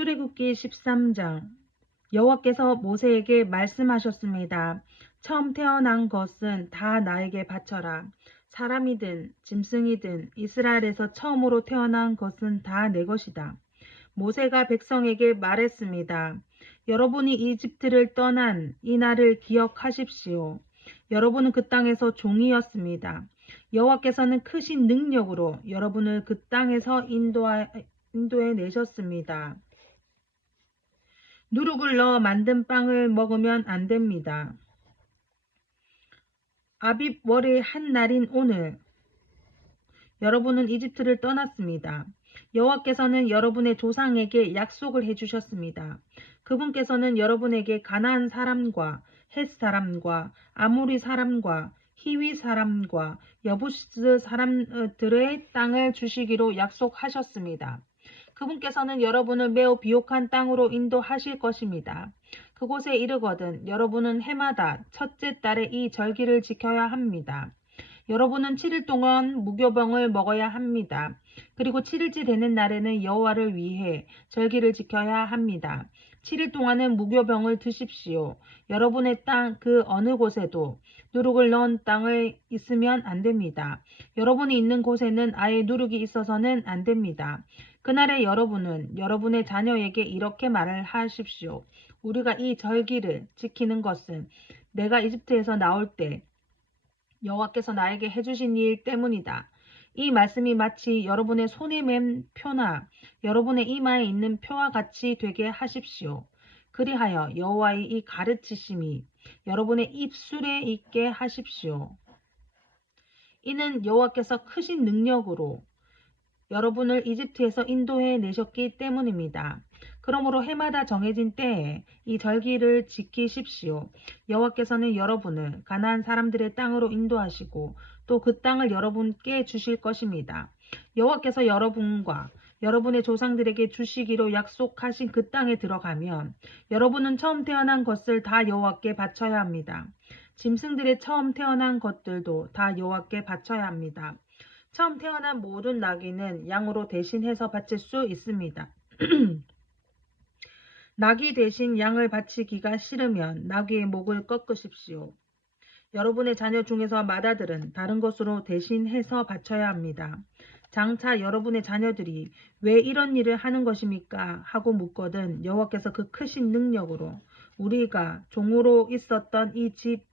출애굽기 13장. 여호와께서 모세에게 말씀하셨습니다. 처음 태어난 것은 다 나에게 바쳐라. 사람이든 짐승이든 이스라엘에서 처음으로 태어난 것은 다 내 것이다. 모세가 백성에게 말했습니다. 여러분이 이집트를 떠난 이 날을 기억하십시오. 여러분은 그 땅에서 종이었습니다. 여호와께서는 크신 능력으로 여러분을 그 땅에서 인도해 내셨습니다. 누룩을 넣어 만든 빵을 먹으면 안 됩니다. 아빕월의 한 날인 오늘 여러분은 이집트를 떠났습니다. 여호와께서는 여러분의 조상에게 약속을 해주셨습니다. 그분께서는 여러분에게 가나안 사람과 헷 사람과 아모리 사람과 히위 사람과 여부스 사람들의 땅을 주시기로 약속하셨습니다. 그분께서는 여러분을 매우 비옥한 땅으로 인도하실 것입니다. 그곳에 이르거든 여러분은 해마다 첫째 달에 이 절기를 지켜야 합니다. 여러분은 7일 동안 무교병을 먹어야 합니다. 그리고 7일째 되는 날에는 여호와를 위해 절기를 지켜야 합니다. 7일 동안은 무교병을 드십시오. 여러분의 땅 그 어느 곳에도 누룩을 넣은 땅을 있으면 안 됩니다. 여러분이 있는 곳에는 아예 누룩이 있어서는 안 됩니다. 그날에 여러분은 여러분의 자녀에게 이렇게 말을 하십시오. 우리가 이 절기를 지키는 것은 내가 이집트에서 나올 때 여호와께서 나에게 해주신 일 때문이다. 이 말씀이 마치 여러분의 손에 맨 표나 여러분의 이마에 있는 표와 같이 되게 하십시오. 그리하여 여호와의 이 가르치심이 여러분의 입술에 있게 하십시오. 이는 여호와께서 크신 능력으로 여러분을 이집트에서 인도해 내셨기 때문입니다. 그러므로 해마다 정해진 때에 이 절기를 지키십시오. 여호와께서는 여러분을 가나안 사람들의 땅으로 인도하시고 또 그 땅을 여러분께 주실 것입니다. 여호와께서 여러분과 여러분의 조상들에게 주시기로 약속하신 그 땅에 들어가면 여러분은 처음 태어난 것을 다 여호와께 바쳐야 합니다. 짐승들의 처음 태어난 것들도 다 여호와께 바쳐야 합니다. 처음 태어난 모든 나귀는 양으로 대신해서 바칠 수 있습니다. 나귀 대신 양을 바치기가 싫으면 나귀의 목을 꺾으십시오. 여러분의 자녀 중에서 맏아들은 다른 것으로 대신해서 바쳐야 합니다. 장차 여러분의 자녀들이 왜 이런 일을 하는 것입니까? 하고 묻거든 여호와께서 그 크신 능력으로 우리가 종으로 있었던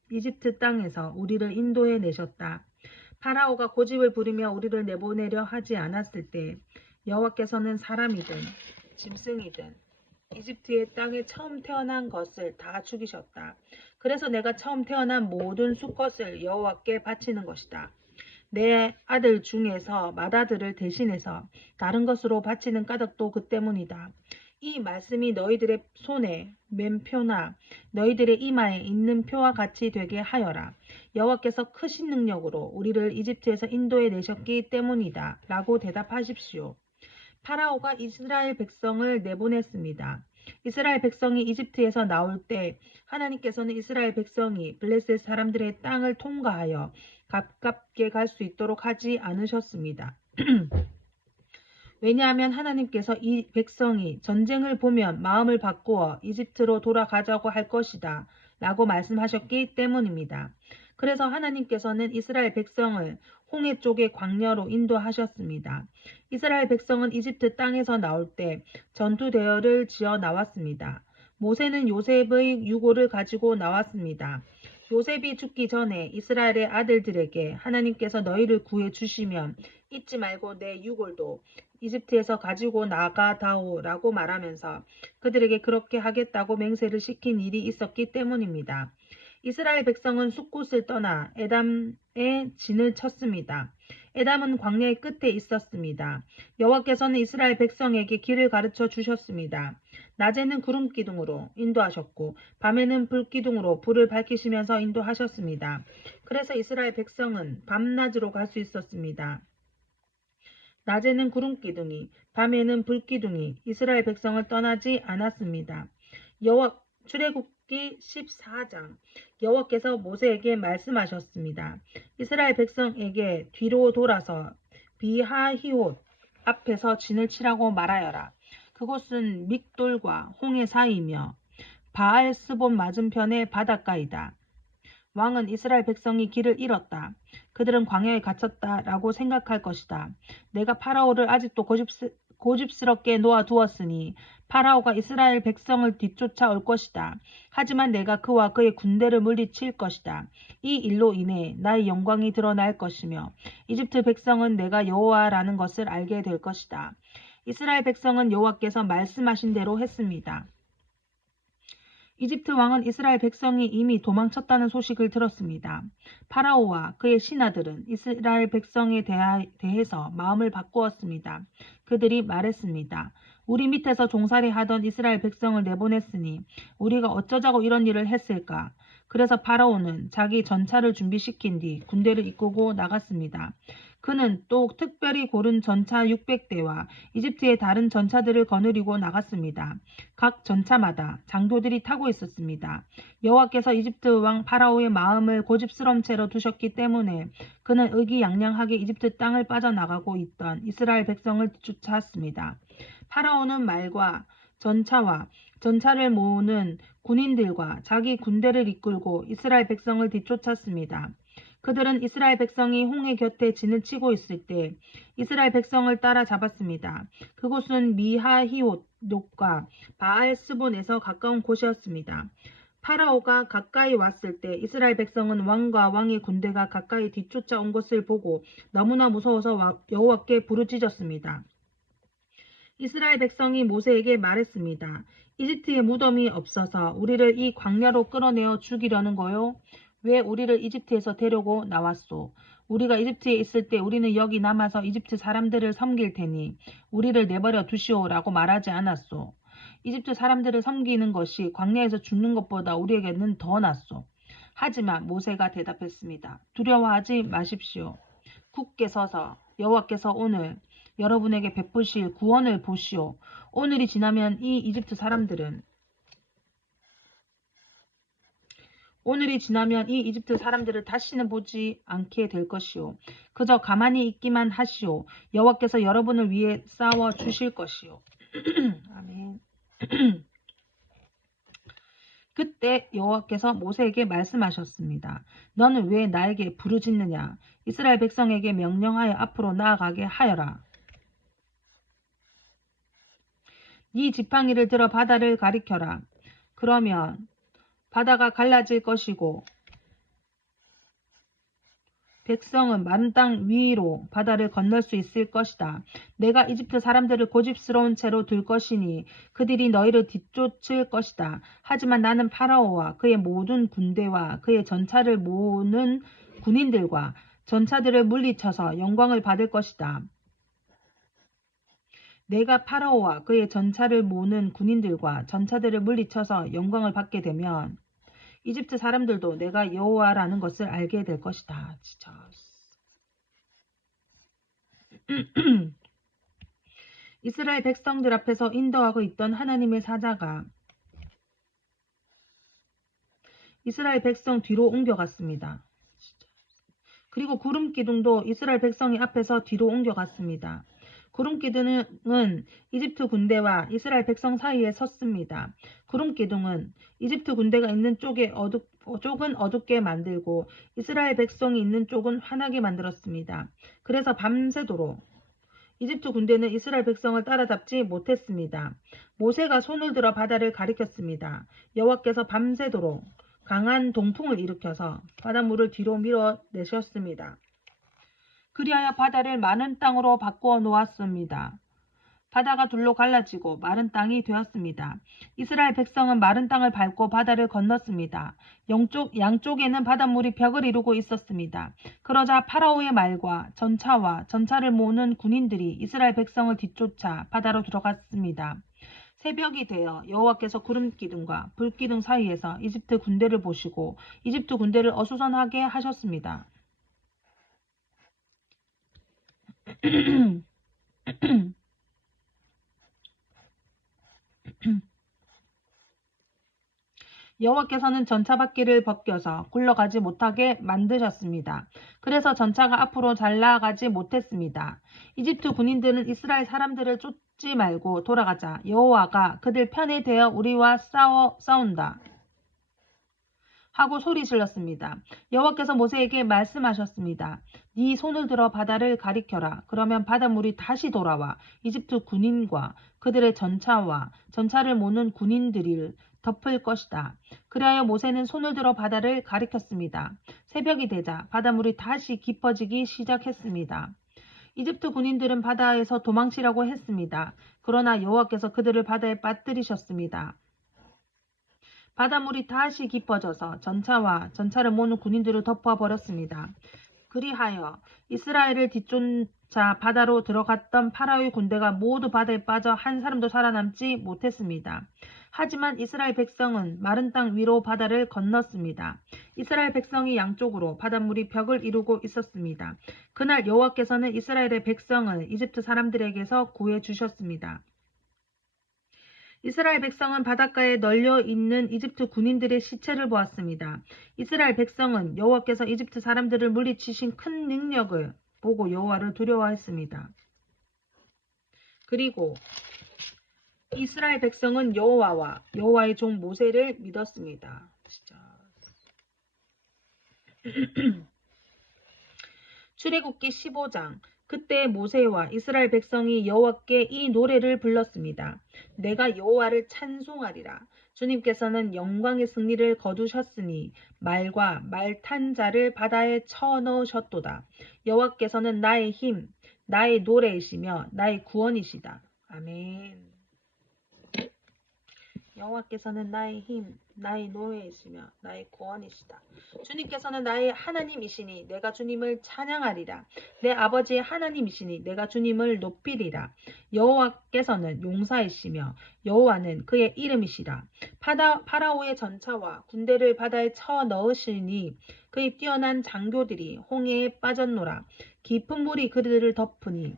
이집트 땅에서 우리를 인도해 내셨다. 파라오가 고집을 부리며 우리를 내보내려 하지 않았을 때 여호와께서는 사람이든 짐승이든 이집트의 땅에 처음 태어난 것을 다 죽이셨다. 그래서 내가 처음 태어난 모든 수컷을 여호와께 바치는 것이다. 내 아들 중에서 맏아들을 대신해서 다른 것으로 바치는 까닭도 그 때문이다. 이 말씀이 너희들의 손에 맨 표나 너희들의 이마에 있는 표와 같이 되게 하여라. 여호와께서 크신 능력으로 우리를 이집트에서 인도해 내셨기 때문이다. 라고 대답하십시오. 파라오가 이스라엘 백성을 내보냈습니다. 이스라엘 백성이 이집트에서 나올 때 하나님께서는 이스라엘 백성이 블레셋 사람들의 땅을 통과하여 가깝게 갈 수 있도록 하지 않으셨습니다. 왜냐하면 하나님께서 이 백성이 전쟁을 보면 마음을 바꾸어 이집트로 돌아가자고 할 것이다 라고 말씀하셨기 때문입니다. 그래서 하나님께서는 이스라엘 백성을 홍해 쪽의 광야로 인도하셨습니다. 이스라엘 백성은 이집트 땅에서 나올 때 전투 대열을 지어 나왔습니다. 모세는 요셉의 유고를 가지고 나왔습니다. 요셉이 죽기 전에 이스라엘의 아들들에게 하나님께서 너희를 구해 주시면 잊지 말고 내 유골도 이집트에서 가지고 나가다오 라고 말하면서 그들에게 그렇게 하겠다고 맹세를 시킨 일이 있었기 때문입니다. 이스라엘 백성은 숲곳을 떠나 에담에 진을 쳤습니다. 에담은 광야의 끝에 있었습니다. 여호와께서는 이스라엘 백성에게 길을 가르쳐 주셨습니다. 낮에는 구름 기둥으로 인도하셨고 밤에는 불 기둥으로 불을 밝히시면서 인도하셨습니다. 그래서 이스라엘 백성은 밤낮으로 갈 수 있었습니다. 낮에는 구름 기둥이, 밤에는 불 기둥이 이스라엘 백성을 떠나지 않았습니다. 출애굽기 14장. 여호와께서 모세에게 말씀하셨습니다. 이스라엘 백성에게 뒤로 돌아서 비하히옷 앞에서 진을 치라고 말하여라. 그곳은 믹돌과 홍해 사이며 바알스본 맞은편의 바닷가이다. 왕은 이스라엘 백성이 길을 잃었다. 그들은 광야에 갇혔다 라고 생각할 것이다. 내가 파라오를 아직도 고집스럽게 놓아두었으니 파라오가 이스라엘 백성을 뒤쫓아 올 것이다. 하지만 내가 그와 그의 군대를 물리칠 것이다. 이 일로 인해 나의 영광이 드러날 것이며 이집트 백성은 내가 여호와라는 것을 알게 될 것이다. 이스라엘 백성은 여호와께서 말씀하신 대로 했습니다. 이집트 왕은 이스라엘 백성이 이미 도망쳤다는 소식을 들었습니다. 파라오와 그의 신하들은 이스라엘 백성에 대해서 마음을 바꾸었습니다. 그들이 말했습니다. 우리 밑에서 종살이 하던 이스라엘 백성을 내보냈으니 우리가 어쩌자고 이런 일을 했을까? 그래서 파라오는 자기 전차를 준비시킨 뒤 군대를 이끌고 나갔습니다. 그는 또 특별히 고른 전차 600대와 이집트의 다른 전차들을 거느리고 나갔습니다. 각 전차마다 장교들이 타고 있었습니다. 여호와께서 이집트 왕 파라오의 마음을 고집스러운 채로 두셨기 때문에 그는 의기양양하게 이집트 땅을 빠져나가고 있던 이스라엘 백성을 쫓아왔습니다. 파라오는 말과 전차와 전차를 모으는 군인들과 자기 군대를 이끌고 이스라엘 백성을 뒤쫓았습니다. 그들은 이스라엘 백성이 홍해 곁에 진을 치고 있을 때 이스라엘 백성을 따라 잡았습니다. 그곳은 미하히옷과 바알스본에서 가까운 곳이었습니다. 파라오가 가까이 왔을 때 이스라엘 백성은 왕과 왕의 군대가 가까이 뒤쫓아 온 것을 보고 너무나 무서워서 여호와께 부르짖었습니다. 이스라엘 백성이 모세에게 말했습니다. 이집트에 무덤이 없어서 우리를 이 광야로 끌어내어 죽이려는 거요? 왜 우리를 이집트에서 데려고 나왔소? 우리가 이집트에 있을 때 우리는 여기 남아서 이집트 사람들을 섬길 테니 우리를 내버려 두시오라고 말하지 않았소. 이집트 사람들을 섬기는 것이 광야에서 죽는 것보다 우리에게는 더 낫소. 하지만 모세가 대답했습니다. 두려워하지 마십시오. 굳게 서서 여호와께서 오늘 여러분에게 베푸실 구원을 보시오. 오늘이 지나면 이 이집트 사람들을 다시는 보지 않게 될 것이오. 그저 가만히 있기만 하시오. 여호와께서 여러분을 위해 싸워 주실 것이오. 아멘. 그때 여호와께서 모세에게 말씀하셨습니다. 너는 왜 나에게 부르짖느냐? 이스라엘 백성에게 명령하여 앞으로 나아가게 하여라. 네 지팡이를 들어 바다를 가리켜라. 그러면 바다가 갈라질 것이고 백성은 마른 땅 위로 바다를 건널 수 있을 것이다. 내가 이집트 사람들을 고집스러운 채로 둘 것이니 그들이 너희를 뒤쫓을 것이다. 하지만 나는 파라오와 그의 모든 군대와 그의 전차를 모으는 군인들과 전차들을 물리쳐서 영광을 받을 것이다. 내가 파라오와 그의 전차를 모으는 군인들과 전차들을 물리쳐서 영광을 받게 되면 이집트 사람들도 내가 여호와라는 것을 알게 될 것이다. 진짜. 이스라엘 백성들 앞에서 인도하고 있던 하나님의 사자가 이스라엘 백성 뒤로 옮겨갔습니다. 그리고 구름 기둥도 이스라엘 백성의 앞에서 뒤로 옮겨갔습니다. 구름 기둥은 이집트 군대와 이스라엘 백성 사이에 섰습니다. 구름 기둥은 이집트 군대가 있는 쪽은 어둡게 만들고 이스라엘 백성이 있는 쪽은 환하게 만들었습니다. 그래서 밤새도록 이집트 군대는 이스라엘 백성을 따라잡지 못했습니다. 모세가 손을 들어 바다를 가리켰습니다. 여호와께서 밤새도록 강한 동풍을 일으켜서 바닷물을 뒤로 밀어내셨습니다. 그리하여 바다를 마른 땅으로 바꾸어 놓았습니다. 바다가 둘로 갈라지고 마른 땅이 되었습니다. 이스라엘 백성은 마른 땅을 밟고 바다를 건넜습니다. 양쪽에는 바닷물이 벽을 이루고 있었습니다. 그러자 파라오의 말과 전차와 전차를 모으는 군인들이 이스라엘 백성을 뒤쫓아 바다로 들어갔습니다. 새벽이 되어 여호와께서 구름기둥과 불기둥 사이에서 이집트 군대를 보시고 이집트 군대를 어수선하게 하셨습니다. 여호와께서는 전차 바퀴를 벗겨서 굴러가지 못하게 만드셨습니다. 그래서 전차가 앞으로 잘 나아가지 못했습니다. 이집트 군인들은 이스라엘 사람들을 지 말고 돌아가자. 여호와가 그들 편에 대어 우리와 싸운다. 하고 소리 질렀습니다. 여호와께서 모세에게 말씀하셨습니다. 네 손을 들어 바다를 가리켜라. 그러면 바닷물이 다시 돌아와 이집트 군인과 그들의 전차와 전차를 모는 군인들을 덮을 것이다. 그리하여 모세는 손을 들어 바다를 가리켰습니다. 새벽이 되자 바닷물이 다시 깊어지기 시작했습니다. 이집트 군인들은 바다에서 도망치려고 했습니다. 그러나 여호와께서 그들을 바다에 빠뜨리셨습니다. 바닷물이 다시 깊어져서 전차와 전차를 모는 군인들을 덮어버렸습니다. 그리하여 이스라엘을 뒤쫓아 바다로 들어갔던 파라오의 군대가 모두 바다에 빠져 한 사람도 살아남지 못했습니다. 하지만 이스라엘 백성은 마른 땅 위로 바다를 건넜습니다. 이스라엘 백성이 양쪽으로 바닷물이 벽을 이루고 있었습니다. 그날 여호와께서는 이스라엘의 백성을 이집트 사람들에게서 구해 주셨습니다. 이스라엘 백성은 바닷가에 널려 있는 이집트 군인들의 시체를 보았습니다. 이스라엘 백성은 여호와께서 이집트 사람들을 물리치신 큰 능력을 보고 여호와를 두려워했습니다. 그리고 이스라엘 백성은 여호와와 여호와의 종 모세를 믿었습니다. 출애굽기 15장. 그때 모세와 이스라엘 백성이 여호와께 이 노래를 불렀습니다. 내가 여호와를 찬송하리라. 주님께서는 영광의 승리를 거두셨으니 말과 말 탄 자를 바다에 쳐넣으셨도다. 여호와께서는 나의 힘, 나의 노래이시며 나의 구원이시다. 아멘. 여호와께서는 나의 힘, 나의 노예이시며 나의 구원이시다. 주님께서는 나의 하나님이시니 내가 주님을 찬양하리라. 내 아버지의 하나님이시니 내가 주님을 높이리라. 여호와께서는 용사이시며 여호와는 그의 이름이시라. 파라오의 전차와 군대를 바다에 쳐 넣으시니 그의 뛰어난 장교들이 홍해에 빠졌노라. 깊은 물이 그들을 덮으니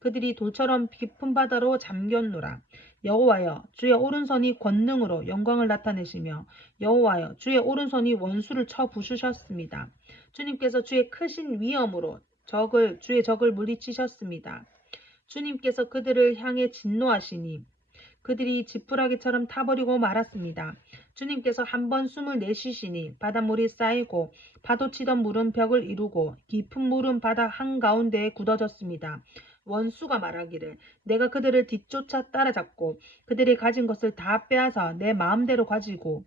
그들이 돌처럼 깊은 바다로 잠겼노라. 여호와여 주의 오른손이 권능으로 영광을 나타내시며 여호와여 주의 오른손이 원수를 쳐 부수셨습니다. 주님께서 주의 크신 위엄으로 주의 적을 물리치셨습니다. 주님께서 그들을 향해 진노하시니 그들이 지푸라기처럼 타버리고 말았습니다. 주님께서 한 번 숨을 내쉬시니 바닷물이 쌓이고 파도치던 물은 벽을 이루고 깊은 물은 바다 한가운데에 굳어졌습니다. 원수가 말하기를 내가 그들을 뒤쫓아 따라잡고 그들이 가진 것을 다 빼앗아 내 마음대로 가지고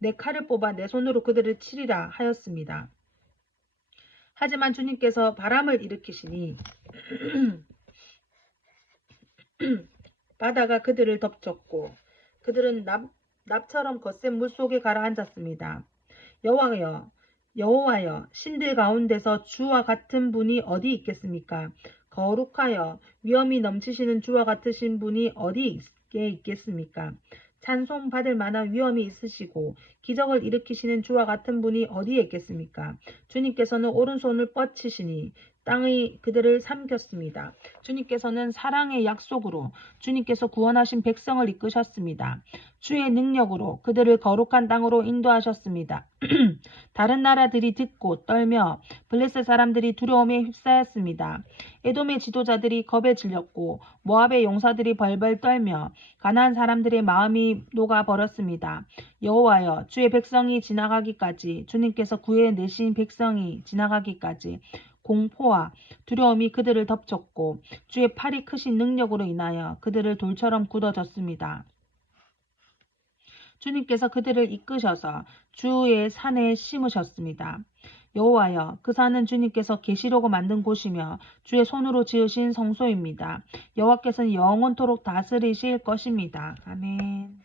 내 칼을 뽑아 내 손으로 그들을 치리라 하였습니다. 하지만 주님께서 바람을 일으키시니 바다가 그들을 덮쳤고 그들은 납처럼 거센 물속에 가라앉았습니다. 여호와여 신들 가운데서 주와 같은 분이 어디 있겠습니까? 거룩하여 위엄이 넘치시는 주와 같으신 분이 어디에 있겠습니까? 찬송 받을 만한 위엄이 있으시고 기적을 일으키시는 주와 같은 분이 어디에 있겠습니까? 주님께서는 오른손을 뻗치시니 땅이 그들을 삼켰습니다. 주님께서는 사랑의 약속으로 주님께서 구원하신 백성을 이끄셨습니다. 주의 능력으로 그들을 거룩한 땅으로 인도하셨습니다. 다른 나라들이 듣고 떨며 블레셋 사람들이 두려움에 휩싸였습니다. 에돔의 지도자들이 겁에 질렸고 모압의 용사들이 벌벌 떨며 가나안 사람들의 마음이 녹아버렸습니다. 여호와여 주의 백성이 지나가기까지 주님께서 구해내신 백성이 지나가기까지 공포와 두려움이 그들을 덮쳤고 주의 팔이 크신 능력으로 인하여 그들을 돌처럼 굳어졌습니다. 주님께서 그들을 이끄셔서 주의 산에 심으셨습니다. 여호와여 그 산은 주님께서 계시려고 만든 곳이며 주의 손으로 지으신 성소입니다. 여호와께서는 영원토록 다스리실 것입니다. 아멘.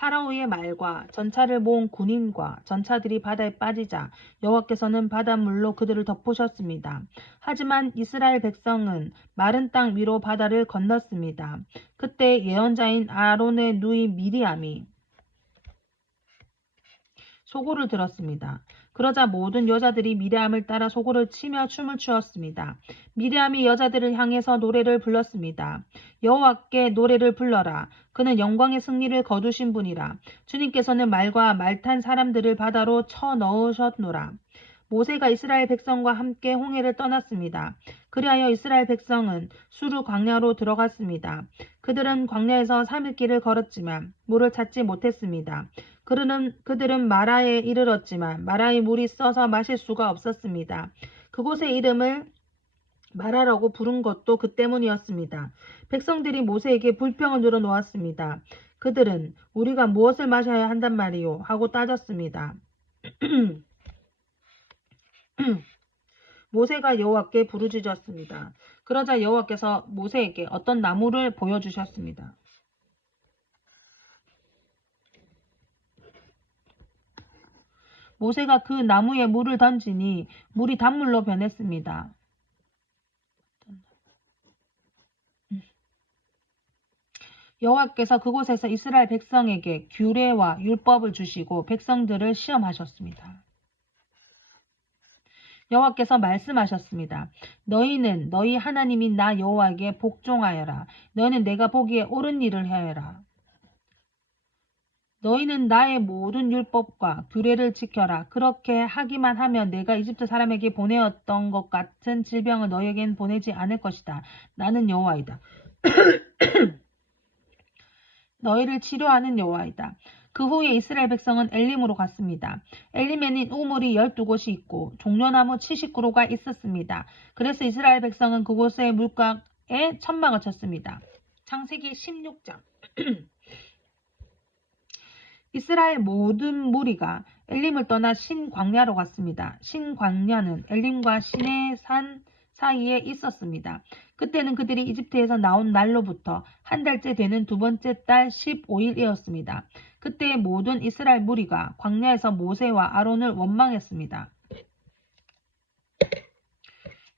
파라오의 말과 전차를 모은 군인과 전차들이 바다에 빠지자 여호와께서는 바닷물로 그들을 덮으셨습니다. 하지만 이스라엘 백성은 마른 땅 위로 바다를 건넜습니다. 그때 예언자인 아론의 누이 미리암이 소고를 들었습니다. 그러자 모든 여자들이 미리암을 따라 소고를 치며 춤을 추었습니다. 미리암이 여자들을 향해서 노래를 불렀습니다. 여호와께 노래를 불러라. 그는 영광의 승리를 거두신 분이라. 주님께서는 말과 말 탄 사람들을 바다로 쳐 넣으셨노라. 모세가 이스라엘 백성과 함께 홍해를 떠났습니다. 그리하여 이스라엘 백성은 수르 광야로 들어갔습니다. 그들은 광야에서 3일 길을 걸었지만 물을 찾지 못했습니다. 그들은 마라에 이르렀지만 마라의 물이 써서 마실 수가 없었습니다. 그곳의 이름을 마라라고 부른 것도 그 때문이었습니다. 백성들이 모세에게 불평을 늘어놓았습니다. 그들은 우리가 무엇을 마셔야 한단 말이요? 하고 따졌습니다. 모세가 여호와께 부르짖었습니다. 그러자 여호와께서 모세에게 어떤 나무를 보여주셨습니다. 모세가 그 나무에 물을 던지니 물이 단물로 변했습니다. 여호와께서 그곳에서 이스라엘 백성에게 규례와 율법을 주시고 백성들을 시험하셨습니다. 여호와께서 말씀하셨습니다. 너희는 너희 하나님인 나 여호와에게 복종하여라. 너희는 내가 보기에 옳은 일을 하여라. 너희는 나의 모든 율법과 규례를 지켜라. 그렇게 하기만 하면 내가 이집트 사람에게 보내었던 것 같은 질병을 너희에겐 보내지 않을 것이다. 나는 여호와이다. 너희를 치료하는 여호와이다. 그 후에 이스라엘 백성은 엘림으로 갔습니다. 엘림에는 우물이 12곳이 있고 종려나무 70그루가 있었습니다. 그래서 이스라엘 백성은 그곳의 물가에 천막을 쳤습니다. 창세기 16장 이스라엘 모든 무리가 엘림을 떠나 신광야로 갔습니다. 신광야는 엘림과 시내산 사이에 있었습니다. 그때는 그들이 이집트에서 나온 날로부터 한 달째 되는 두 번째 달 15일이었습니다. 그때 모든 이스라엘 무리가 광야에서 모세와 아론을 원망했습니다.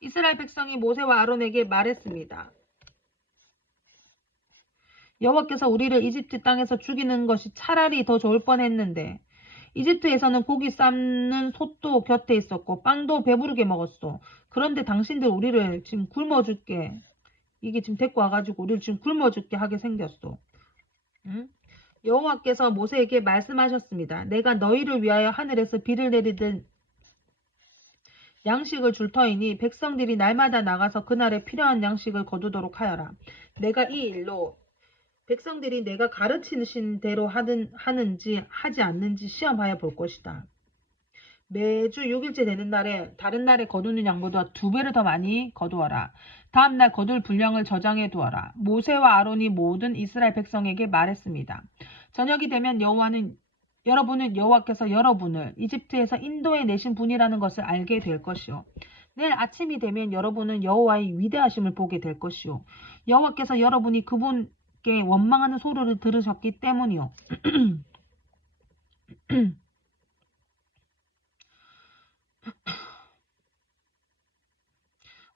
이스라엘 백성이 모세와 아론에게 말했습니다. 여호와께서 우리를 이집트 땅에서 죽이는 것이 차라리 더 좋을 뻔했는데 이집트에서는 고기 삶는 솥도 곁에 있었고 빵도 배부르게 먹었어. 그런데 당신들 우리를 지금 굶어 죽게 이게 지금 데리고 와가지고 우리를 지금 굶어 죽게 하게 생겼어. 응? 여호와께서 모세에게 말씀하셨습니다. 내가 너희를 위하여 하늘에서 비를 내리듯 양식을 줄 터이니 백성들이 날마다 나가서 그날에 필요한 양식을 거두도록 하여라. 내가 이 일로 백성들이 내가 가르치신 대로 하는지 하지 않는지 시험하여 볼 것이다. 매주 6일째 되는 날에 다른 날에 거두는 양보다 2배를 더 많이 거두어라. 다음 날 거둘 분량을 저장해 두어라. 모세와 아론이 모든 이스라엘 백성에게 말했습니다. 저녁이 되면 여러분은 여호와께서 여러분을 이집트에서 인도해 내신 분이라는 것을 알게 될 것이요. 내일 아침이 되면 여러분은 여호와의 위대하심을 보게 될 것이요. 여호와께서 여러분이 그분께 원망하는 소리를 들으셨기 때문이요.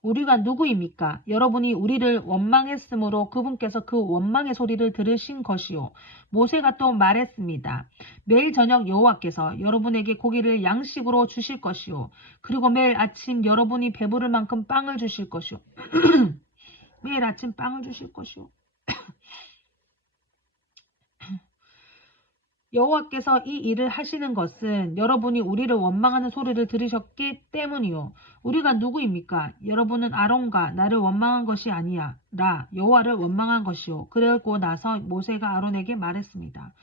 우리가 누구입니까? 여러분이 우리를 원망했으므로 그분께서 그 원망의 소리를 들으신 것이요. 모세가 또 말했습니다. 매일 저녁 여호와께서 여러분에게 고기를 양식으로 주실 것이요. 그리고 매일 아침 여러분이 배부를 만큼 빵을 주실 것이요. 매일 아침 빵을 주실 것이요. 여호와께서 이 일을 하시는 것은 여러분이 우리를 원망하는 소리를 들으셨기 때문이요. 우리가 누구입니까? 여러분은 아론과 나를 원망한 것이 아니야. 나 여호와를 원망한 것이요. 그러고 나서 모세가 아론에게 말했습니다.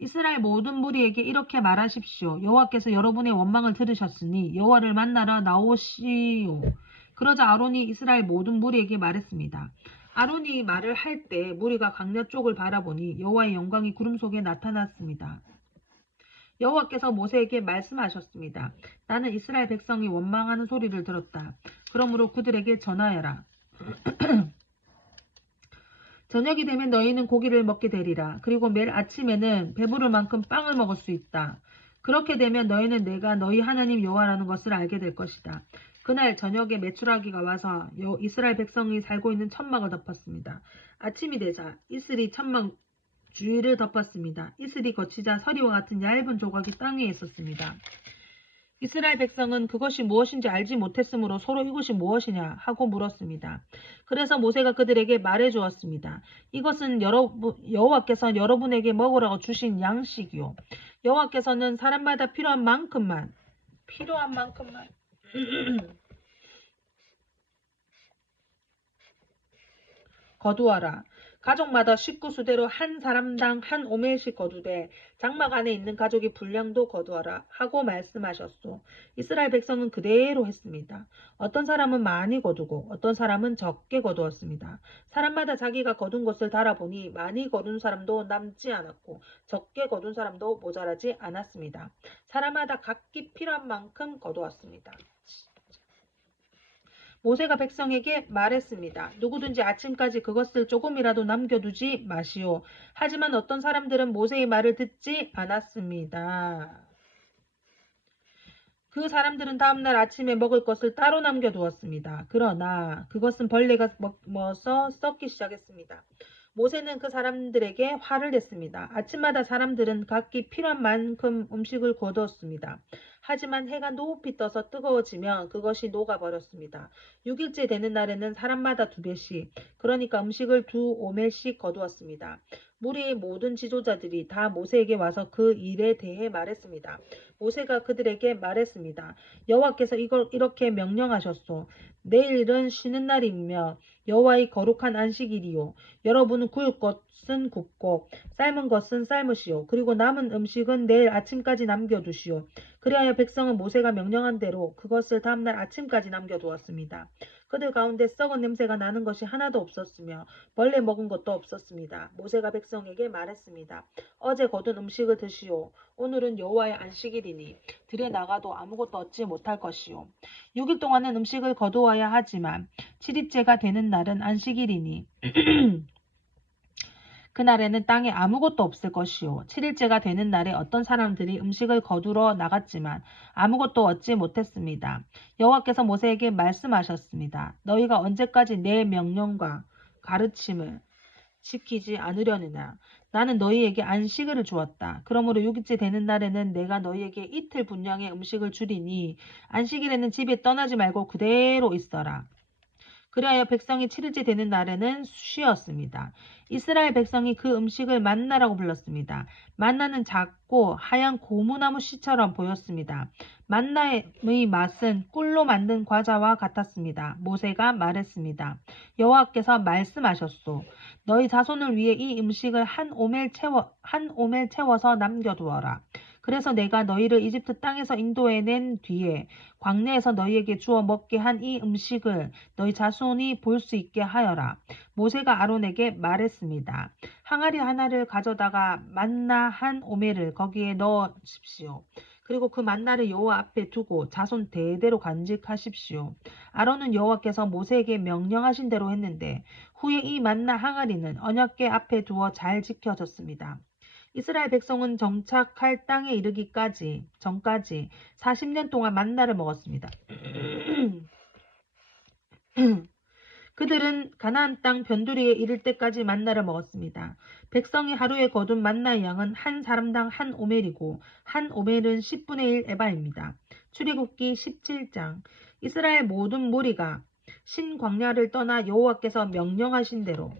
이스라엘 모든 무리에게 이렇게 말하십시오. 여호와께서 여러분의 원망을 들으셨으니 여호와를 만나러 나오시오. 그러자 아론이 이스라엘 모든 무리에게 말했습니다. 아론이 말을 할 때 무리가 광야 쪽을 바라보니 여호와의 영광이 구름 속에 나타났습니다. 여호와께서 모세에게 말씀하셨습니다. 나는 이스라엘 백성이 원망하는 소리를 들었다. 그러므로 그들에게 전하여라. 저녁이 되면 너희는 고기를 먹게 되리라. 그리고 매일 아침에는 배부를 만큼 빵을 먹을 수 있다. 그렇게 되면 너희는 내가 너희 하나님 여호와라는 것을 알게 될 것이다. 그날 저녁에 메추라기가 와서 이스라엘 백성이 살고 있는 천막을 덮었습니다. 아침이 되자 이슬이 천막 주위를 덮었습니다. 이슬이 거치자 서리와 같은 얇은 조각이 땅 위에 있었습니다. 이스라엘 백성은 그것이 무엇인지 알지 못했으므로 서로 이것이 무엇이냐 하고 물었습니다. 그래서 모세가 그들에게 말해 주었습니다. 이것은 여호와께서 여러분에게 먹으라고 주신 양식이요. 여호와께서는 사람마다 필요한 만큼만 거두어라. 가족마다 식구 수대로 한 사람당 한 오멜씩 거두되 장막 안에 있는 가족의 분량도 거두어라 하고 말씀하셨소. 이스라엘 백성은 그대로 했습니다. 어떤 사람은 많이 거두고 어떤 사람은 적게 거두었습니다. 사람마다 자기가 거둔 것을 달아보니 많이 거둔 사람도 남지 않았고 적게 거둔 사람도 모자라지 않았습니다. 사람마다 각기 필요한 만큼 거두었습니다. 모세가 백성에게 말했습니다. 누구든지 아침까지 그것을 조금이라도 남겨두지 마시오. 하지만 어떤 사람들은 모세의 말을 듣지 않았습니다. 그 사람들은 다음날 아침에 먹을 것을 따로 남겨두었습니다. 그러나 그것은 벌레가 먹어서 썩기 시작했습니다. 모세는 그 사람들에게 화를 냈습니다. 아침마다 사람들은 각기 필요한 만큼 음식을 거두었습니다. 하지만 해가 높이 떠서 뜨거워지면 그것이 녹아버렸습니다. 6일째 되는 날에는 사람마다 2배씩, 그러니까 음식을 2오멜씩 거두었습니다. 무리의 모든 지도자들이 다 모세에게 와서 그 일에 대해 말했습니다. 모세가 그들에게 말했습니다. 여호와께서 이걸 이렇게 명령하셨소. 내일은 쉬는 날이며 여호와의 거룩한 안식일이요. 여러분은 구울 것은 굽고 삶은 것은 삶으시오. 그리고 남은 음식은 내일 아침까지 남겨두시오. 그리하여 백성은 모세가 명령한 대로 그것을 다음날 아침까지 남겨두었습니다. 그들 가운데 썩은 냄새가 나는 것이 하나도 없었으며 벌레 먹은 것도 없었습니다. 모세가 백성에게 말했습니다. 어제 거둔 음식을 드시오. 오늘은 여호와의 안식일이니 들에 나가도 아무것도 얻지 못할 것이오. 6일 동안은 음식을 거두어야 하지만 7일째가 되는 날은 안식일이니 그날에는 땅에 아무것도 없을 것이요. 7일째가 되는 날에 어떤 사람들이 음식을 거두러 나갔지만 아무것도 얻지 못했습니다. 여호와께서 모세에게 말씀하셨습니다. 너희가 언제까지 내 명령과 가르침을 지키지 않으려느냐. 나는 너희에게 안식일을 주었다. 그러므로 6일째 되는 날에는 내가 너희에게 이틀 분량의 음식을 주리니 안식일에는 집에 떠나지 말고 그대로 있어라. 그리하여 백성이 7일째 되는 날에는 쉬었습니다. 이스라엘 백성이 그 음식을 만나라고 불렀습니다. 만나는 작고 하얀 고무나무 씨처럼 보였습니다. 만나의 맛은 꿀로 만든 과자와 같았습니다. 모세가 말했습니다. 여호와께서 말씀하셨소. 너희 자손을 위해 이 음식을 한 오멜 채워서 남겨두어라. 그래서 내가 너희를 이집트 땅에서 인도해낸 뒤에 광야에서 너희에게 주어 먹게 한 이 음식을 너희 자손이 볼 수 있게 하여라. 모세가 아론에게 말했습니다. 항아리 하나를 가져다가 만나 한 오멜을 거기에 넣으십시오. 그리고 그 만나를 여호와 앞에 두고 자손 대대로 간직하십시오. 아론은 여호와께서 모세에게 명령하신 대로 했는데 후에 이 만나 항아리는 언약궤 앞에 두어 잘 지켜졌습니다. 이스라엘 백성은 정착할 땅에 이르기까지 전까지 40년 동안 만나를 먹었습니다. 그들은 가나안 땅 변두리에 이를 때까지 만나를 먹었습니다. 백성이 하루에 거둔 만나의 양은 한 사람당 한 오멜이고 한 오멜은 10분의 1 에바입니다. 출애굽기 17장. 이스라엘 모든 무리가 신광야를 떠나 여호와께서 명령하신 대로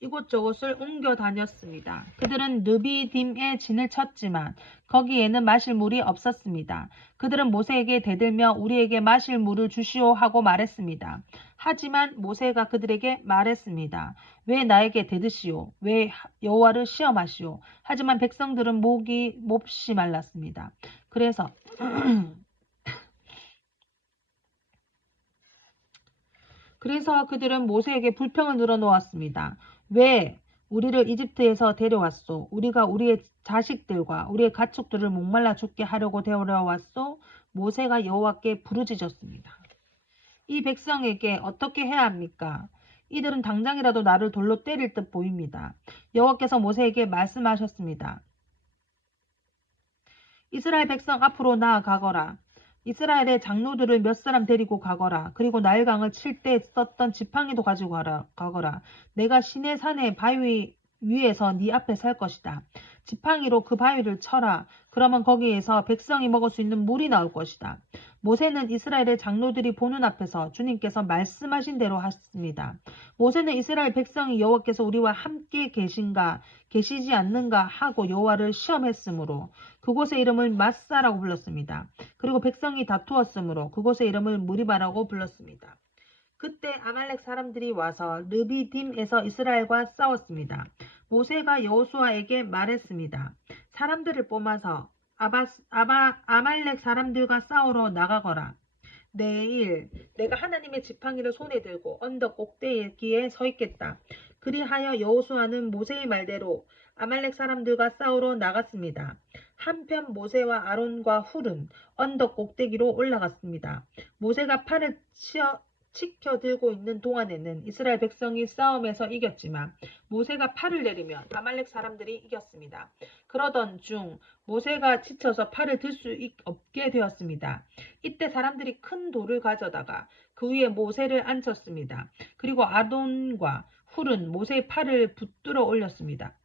이곳저곳을 옮겨 다녔습니다. 그들은 느비딤에 진을 쳤지만 거기에는 마실 물이 없었습니다. 그들은 모세에게 대들며 우리에게 마실 물을 주시오 하고 말했습니다. 하지만 모세가 그들에게 말했습니다. 왜 나에게 대드시오? 왜 여호와를 시험하시오? 하지만 백성들은 몹시 말랐습니다. 그래서 그들은 모세에게 불평을 늘어놓았습니다. 왜 우리를 이집트에서 데려왔소? 우리가 우리의 자식들과 우리의 가축들을 목말라 죽게 하려고 데려왔소? 모세가 여호와께 부르짖었습니다. 이 백성에게 어떻게 해야 합니까? 이들은 당장이라도 나를 돌로 때릴 듯 보입니다. 여호와께서 모세에게 말씀하셨습니다. 이스라엘 백성 앞으로 나아가거라. 이스라엘의 장로들을 몇 사람 데리고 가거라. 그리고 나일강을 칠 때 썼던 지팡이도 가지고 가거라. 내가 시내 산의 바위 위에서 네 앞에 설 것이다. 지팡이로 그 바위를 쳐라. 그러면 거기에서 백성이 먹을 수 있는 물이 나올 것이다. 모세는 이스라엘의 장로들이 보는 앞에서 주님께서 말씀하신 대로 하셨습니다. 모세는 이스라엘 백성이 여호와께서 우리와 함께 계시지 않는가 하고 여호와를 시험했으므로 그곳의 이름을 마사라고 불렀습니다. 그리고 백성이 다투었으므로 그곳의 이름을 무리바라고 불렀습니다. 그때 아말렉 사람들이 와서 르비딤에서 이스라엘과 싸웠습니다. 모세가 여호수아에게 말했습니다. 사람들을 뽑아서 아말렉 사람들과 싸우러 나가거라. 내일 내가 하나님의 지팡이를 손에 들고 언덕 꼭대기에 서 있겠다. 그리하여 여호수아는 모세의 말대로 아말렉 사람들과 싸우러 나갔습니다. 한편 모세와 아론과 훌은 언덕 꼭대기로 올라갔습니다. 모세가 팔을 치켜 들고 있는 동안에는 이스라엘 백성이 싸움에서 이겼지만 모세가 팔을 내리면 아말렉 사람들이 이겼습니다. 그러던 중 모세가 지쳐서 팔을 들 수 없게 되었습니다. 이때 사람들이 큰 돌을 가져다가 그 위에 모세를 앉혔습니다. 그리고 아론과 훌은 모세의 팔을 붙들어 올렸습니다.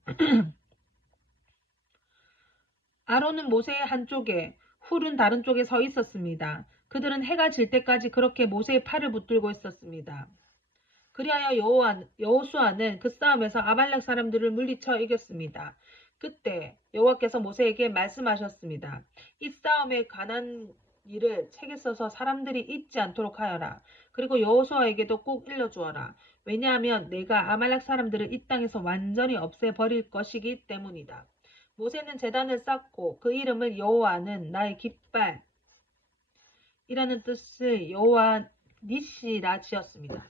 아론은 모세의 한쪽에 훌은 다른 쪽에 서 있었습니다. 그들은 해가 질 때까지 그렇게 모세의 팔을 붙들고 있었습니다. 그리하여 여호수아는 그 싸움에서 아말렉 사람들을 물리쳐 이겼습니다. 그때 여호와께서 모세에게 말씀하셨습니다. 이 싸움에 관한 일을 책에 써서 사람들이 잊지 않도록 하여라. 그리고 여호수아에게도 꼭 일러주어라. 왜냐하면 내가 아말렉 사람들을 이 땅에서 완전히 없애버릴 것이기 때문이다. 모세는 제단을 쌓고 그 이름을 여호와는 나의 깃발 이라는 뜻을 여호와 니시라 지었습니다.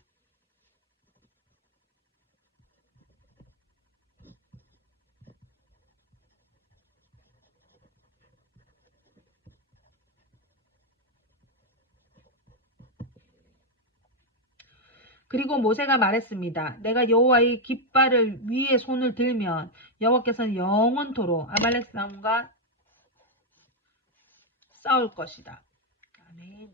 그리고 모세가 말했습니다. 내가 여호와의 깃발을 위에 손을 들면 여호와께서는 영원토록 아말렉 사람과 싸울 것이다. 아멘.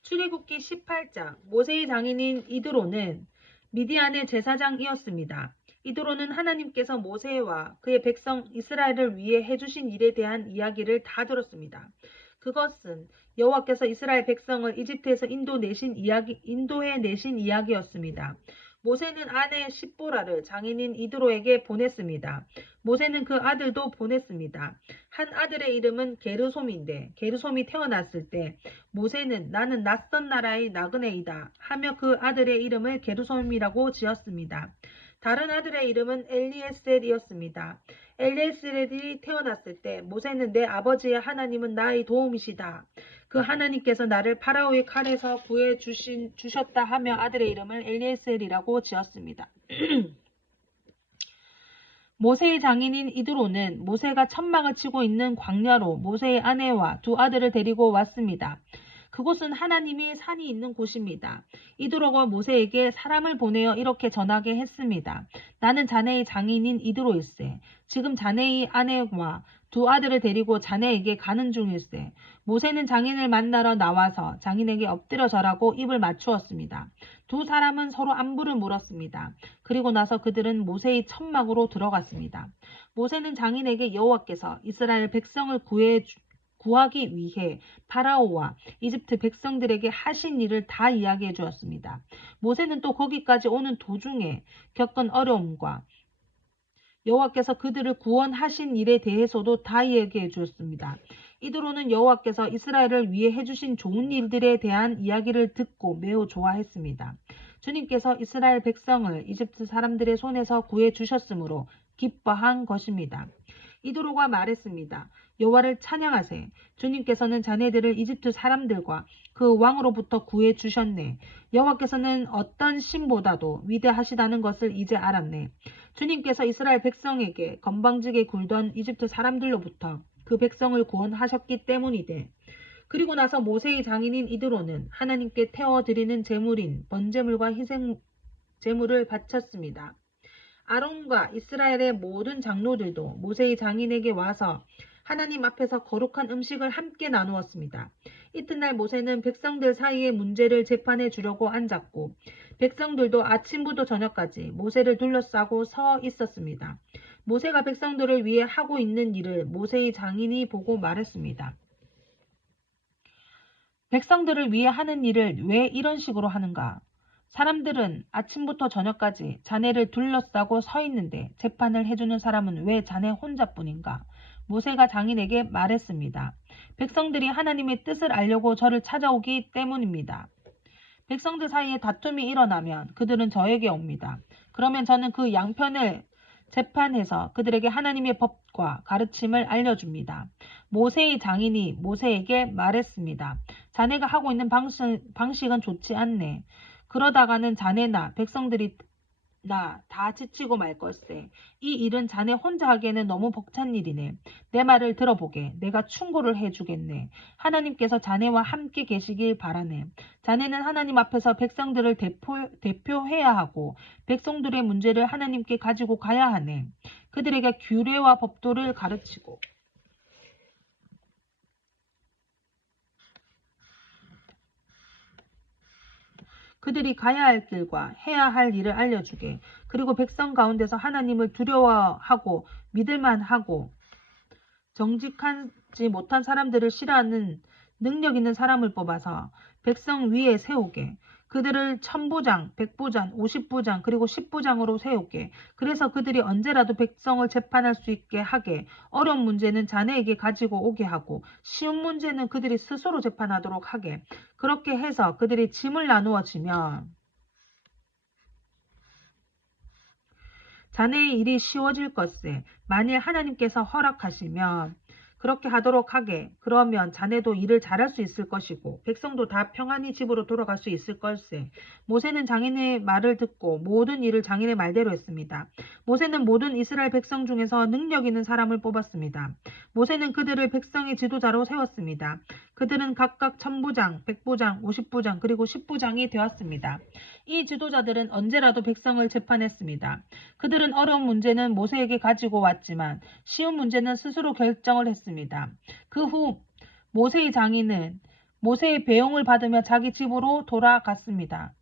출애굽기 18장 모세의 장인인 이드로는 미디안의 제사장이었습니다. 이드로는 하나님께서 모세와 그의 백성 이스라엘을 위해 해주신 일에 대한 이야기를 다 들었습니다. 그것은 여호와께서 이스라엘 백성을 이집트에서 인도해 내신 이야기였습니다. 모세는 아내 십보라를 장인인 이드로에게 보냈습니다. 모세는 그 아들도 보냈습니다. 한 아들의 이름은 게르솜인데 게르솜이 태어났을 때 모세는 나는 낯선 나라의 나그네이다 하며 그 아들의 이름을 게르솜이라고 지었습니다. 다른 아들의 이름은 엘리에셀이었습니다. 엘리에셀이 태어났을 때 모세는 내 아버지의 하나님은 나의 도움이시다. 그 하나님께서 나를 파라오의 칼에서 구해 주셨다 하며 아들의 이름을 엘리에셀이라고 지었습니다. 모세의 장인인 이드로는 모세가 천막을 치고 있는 광야로 모세의 아내와 두 아들을 데리고 왔습니다. 그곳은 하나님의 산이 있는 곳입니다. 이드로가 모세에게 사람을 보내어 이렇게 전하게 했습니다. 나는 자네의 장인인 이드로일세. 지금 자네의 아내와 두 아들을 데리고 자네에게 가는 중일세. 모세는 장인을 만나러 나와서 장인에게 엎드려 절하고 입을 맞추었습니다. 두 사람은 서로 안부를 물었습니다. 그리고 나서 그들은 모세의 천막으로 들어갔습니다. 모세는 장인에게 여호와께서 이스라엘 백성을 구하기 위해 파라오와 이집트 백성들에게 하신 일을 다 이야기해 주었습니다. 모세는 또 거기까지 오는 도중에 겪은 어려움과 여호와께서 그들을 구원하신 일에 대해서도 다 이야기해 주었습니다. 이드로는 여호와께서 이스라엘을 위해 해주신 좋은 일들에 대한 이야기를 듣고 매우 좋아했습니다. 주님께서 이스라엘 백성을 이집트 사람들의 손에서 구해 주셨으므로 기뻐한 것입니다. 이드로가 말했습니다. 여호와를 찬양하세. 주님께서는 자네들을 이집트 사람들과 그 왕으로부터 구해 주셨네. 여호와께서는 어떤 신보다도 위대하시다는 것을 이제 알았네. 주님께서 이스라엘 백성에게 건방지게 굴던 이집트 사람들로부터 그 백성을 구원하셨기 때문이되. 그리고 나서 모세의 장인인 이드로는 하나님께 태워드리는 제물인 번제물과 희생 제물을 바쳤습니다. 아론과 이스라엘의 모든 장로들도 모세의 장인에게 와서 하나님 앞에서 거룩한 음식을 함께 나누었습니다. 이튿날 모세는 백성들 사이의 문제를 재판해 주려고 앉았고 백성들도 아침부터 저녁까지 모세를 둘러싸고 서 있었습니다. 모세가 백성들을 위해 하고 있는 일을 모세의 장인이 보고 말했습니다. 백성들을 위해 하는 일을 왜 이런 식으로 하는가? 사람들은 아침부터 저녁까지 자네를 둘러싸고 서 있는데 재판을 해주는 사람은 왜 자네 혼자뿐인가? 모세가 장인에게 말했습니다. 백성들이 하나님의 뜻을 알려고 저를 찾아오기 때문입니다. 백성들 사이에 다툼이 일어나면 그들은 저에게 옵니다. 그러면 저는 그 양편을 재판해서 그들에게 하나님의 법과 가르침을 알려줍니다. 모세의 장인이 모세에게 말했습니다. 자네가 하고 있는 방식은 좋지 않네. 그러다가는 자네나 백성들이 나 다 지치고 말 걸세. 이 일은 자네 혼자 하기에는 너무 벅찬 일이네. 내 말을 들어보게. 내가 충고를 해주겠네. 하나님께서 자네와 함께 계시길 바라네. 자네는 하나님 앞에서 백성들을 대표해야 하고 백성들의 문제를 하나님께 가지고 가야 하네. 그들에게 규례와 법도를 가르치고 그들이 가야 할 길과 해야 할 일을 알려주게. 그리고 백성 가운데서 하나님을 두려워하고 믿을만 하고 정직하지 못한 사람들을 싫어하는 능력 있는 사람을 뽑아서 백성 위에 세우게. 그들을 1000부장, 100부장, 50부장, 그리고 10부장으로 세우게. 그래서 그들이 언제라도 백성을 재판할 수 있게 하게. 어려운 문제는 자네에게 가지고 오게 하고 쉬운 문제는 그들이 스스로 재판하도록 하게. 그렇게 해서 그들이 짐을 나누어 지면 자네의 일이 쉬워질 것세. 만일 하나님께서 허락하시면 그렇게 하도록 하게. 그러면 자네도 일을 잘할 수 있을 것이고 백성도 다 평안히 집으로 돌아갈 수 있을 걸세. 모세는 장인의 말을 듣고 모든 일을 장인의 말대로 했습니다. 모세는 모든 이스라엘 백성 중에서 능력 있는 사람을 뽑았습니다. 모세는 그들을 백성의 지도자로 세웠습니다. 그들은 각각 1000부장, 100부장, 50부장, 그리고 10부장이 되었습니다. 이 지도자들은 언제라도 백성을 재판했습니다. 그들은 어려운 문제는 모세에게 가지고 왔지만 쉬운 문제는 스스로 결정을 했습니다. 그 후 모세의 장인은 모세의 배용을 받으며 자기 집으로 돌아갔습니다.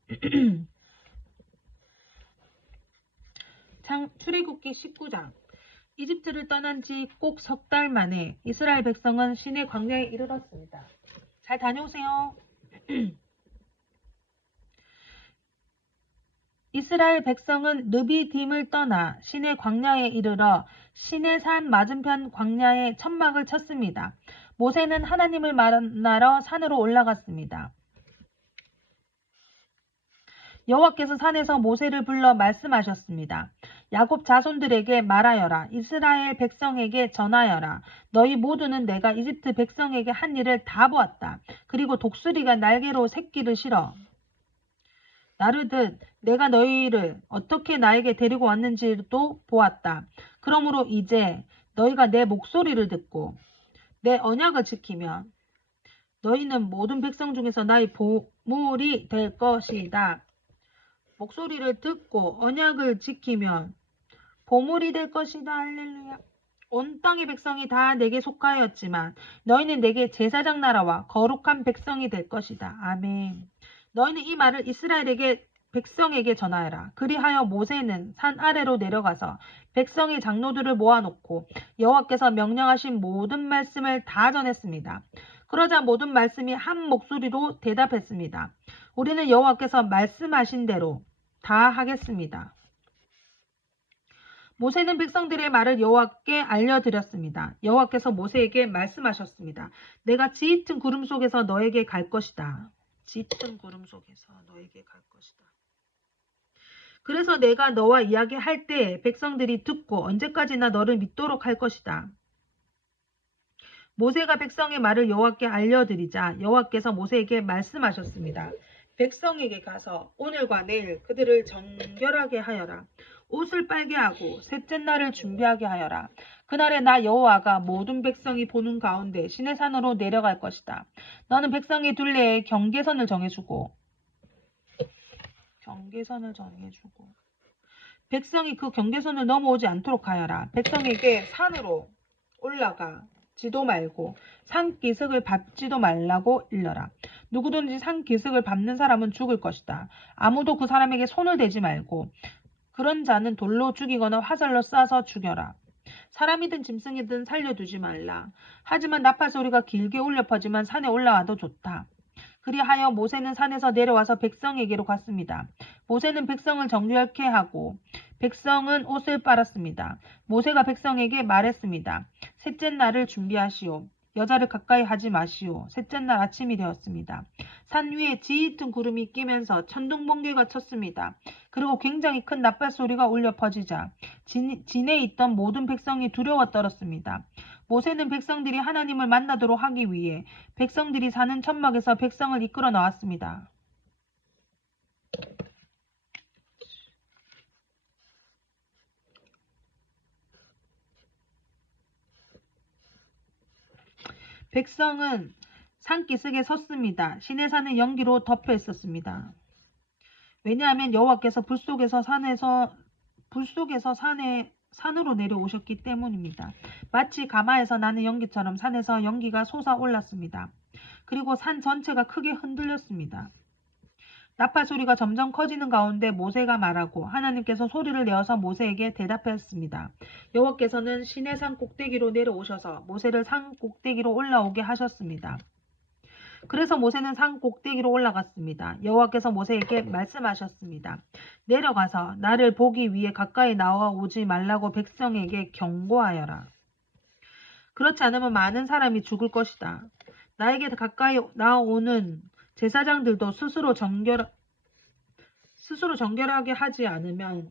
출애굽기 19장 이집트를 떠난 지 꼭 석 달 만에 이스라엘 백성은 시내 광야에 이르렀습니다. 잘 다녀오세요. 이스라엘 백성은 르비딤을 떠나 시내 광야에 이르러 시내산 맞은편 광야에 천막을 쳤습니다. 모세는 하나님을 만나러 산으로 올라갔습니다. 여호와께서 산에서 모세를 불러 말씀하셨습니다. 야곱 자손들에게 말하여라. 이스라엘 백성에게 전하여라. 너희 모두는 내가 이집트 백성에게 한 일을 다 보았다. 그리고 독수리가 날개로 새끼를 실어 나르듯 내가 너희를 어떻게 나에게 데리고 왔는지도 보았다. 그러므로 이제 너희가 내 목소리를 듣고 내 언약을 지키면 너희는 모든 백성 중에서 나의 보물이 될 것이다. 목소리를 듣고 언약을 지키면 보물이 될 것이다. 할렐루야. 온 땅의 백성이 다 내게 속하였지만 너희는 내게 제사장 나라와 거룩한 백성이 될 것이다. 아멘. 너희는 이 말을 이스라엘에게 백성에게 전하여라. 그리하여 모세는 산 아래로 내려가서 백성의 장로들을 모아놓고 여호와께서 명령하신 모든 말씀을 다 전했습니다. 그러자 모든 말씀이 한 목소리로 대답했습니다. 우리는 여호와께서 말씀하신 대로 다 하겠습니다. 모세는 백성들의 말을 여호와께 알려드렸습니다. 여호와께서 모세에게 말씀하셨습니다. 내가 짙은 구름 속에서 너에게 갈 것이다. 짙은 구름 속에서 너에게 갈 것이다. 그래서 내가 너와 이야기할 때 백성들이 듣고 언제까지나 너를 믿도록 할 것이다. 모세가 백성의 말을 여호와께 알려드리자 여호와께서 모세에게 말씀하셨습니다. 백성에게 가서 오늘과 내일 그들을 정결하게 하여라. 옷을 빨게 하고 셋째 날을 준비하게 하여라. 그날에 나 여호와가 모든 백성이 보는 가운데 시내산으로 내려갈 것이다. 너는 백성의 둘레에 경계선을 정해주고 백성이 그 경계선을 넘어오지 않도록 하여라. 백성에게 산으로 올라가 지도 말고 산기슭을 밟지도 말라고 일러라. 누구든지 산기슭을 밟는 사람은 죽을 것이다. 아무도 그 사람에게 손을 대지 말고 그런 자는 돌로 죽이거나 화살로 쏴서 죽여라. 사람이든 짐승이든 살려두지 말라. 하지만 나팔 소리가 길게 울려 퍼지면 산에 올라와도 좋다. 그리하여 모세는 산에서 내려와서 백성에게로 갔습니다. 모세는 백성을 정결케 하고 백성은 옷을 빨았습니다. 모세가 백성에게 말했습니다. 셋째 날을 준비하시오. 여자를 가까이 하지 마시오. 셋째 날 아침이 되었습니다. 산 위에 짙은 구름이 끼면서 천둥번개가 쳤습니다. 그리고 굉장히 큰 나팔 소리가 울려 퍼지자 진에 있던 모든 백성이 두려워 떨었습니다. 모세는 백성들이 하나님을 만나도록 하기 위해 백성들이 사는 천막에서 백성을 이끌어 나왔습니다. 백성은 산기슭에 섰습니다. 시내산은 연기로 덮여 있었습니다. 왜냐하면 여호와께서 불 속에서 산으로 내려오셨기 때문입니다. 마치 가마에서 나는 연기처럼 산에서 연기가 솟아올랐습니다. 그리고 산 전체가 크게 흔들렸습니다. 나팔 소리가 점점 커지는 가운데 모세가 말하고 하나님께서 소리를 내어서 모세에게 대답했습니다. 여호와께서는 시내산 꼭대기로 내려오셔서 모세를 산 꼭대기로 올라오게 하셨습니다. 그래서 모세는 산 꼭대기로 올라갔습니다. 여호와께서 모세에게 말씀하셨습니다. 내려가서 나를 보기 위해 가까이 나와 오지 말라고 백성에게 경고하여라. 그렇지 않으면 많은 사람이 죽을 것이다. 나에게 가까이 나오는 제사장들도 스스로 정결하게 하지 않으면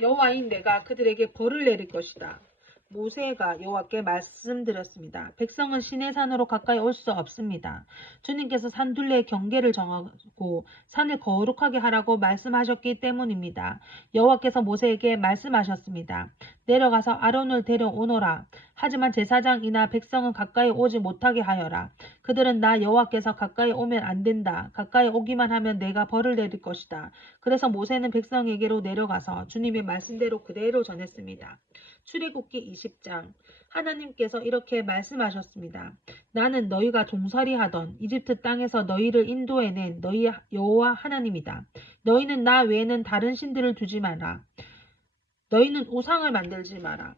여호와인 내가 그들에게 벌을 내릴 것이다. 모세가 여호와께 말씀드렸습니다. 백성은 시내산으로 가까이 올 수 없습니다. 주님께서 산 둘레의 경계를 정하고 산을 거룩하게 하라고 말씀하셨기 때문입니다. 여호와께서 모세에게 말씀하셨습니다. 내려가서 아론을 데려오너라. 하지만 제사장이나 백성은 가까이 오지 못하게 하여라. 그들은 나 여호와께서 가까이 오면 안 된다. 가까이 오기만 하면 내가 벌을 내릴 것이다. 그래서 모세는 백성에게로 내려가서 주님의 말씀대로 그대로 전했습니다. 출애굽기 20장 하나님께서 이렇게 말씀하셨습니다. 나는 너희가 종살이하던 이집트 땅에서 너희를 인도해낸 너희 여호와 하나님이다. 너희는 나 외에는 다른 신들을 두지 마라. 너희는 우상을 만들지 마라.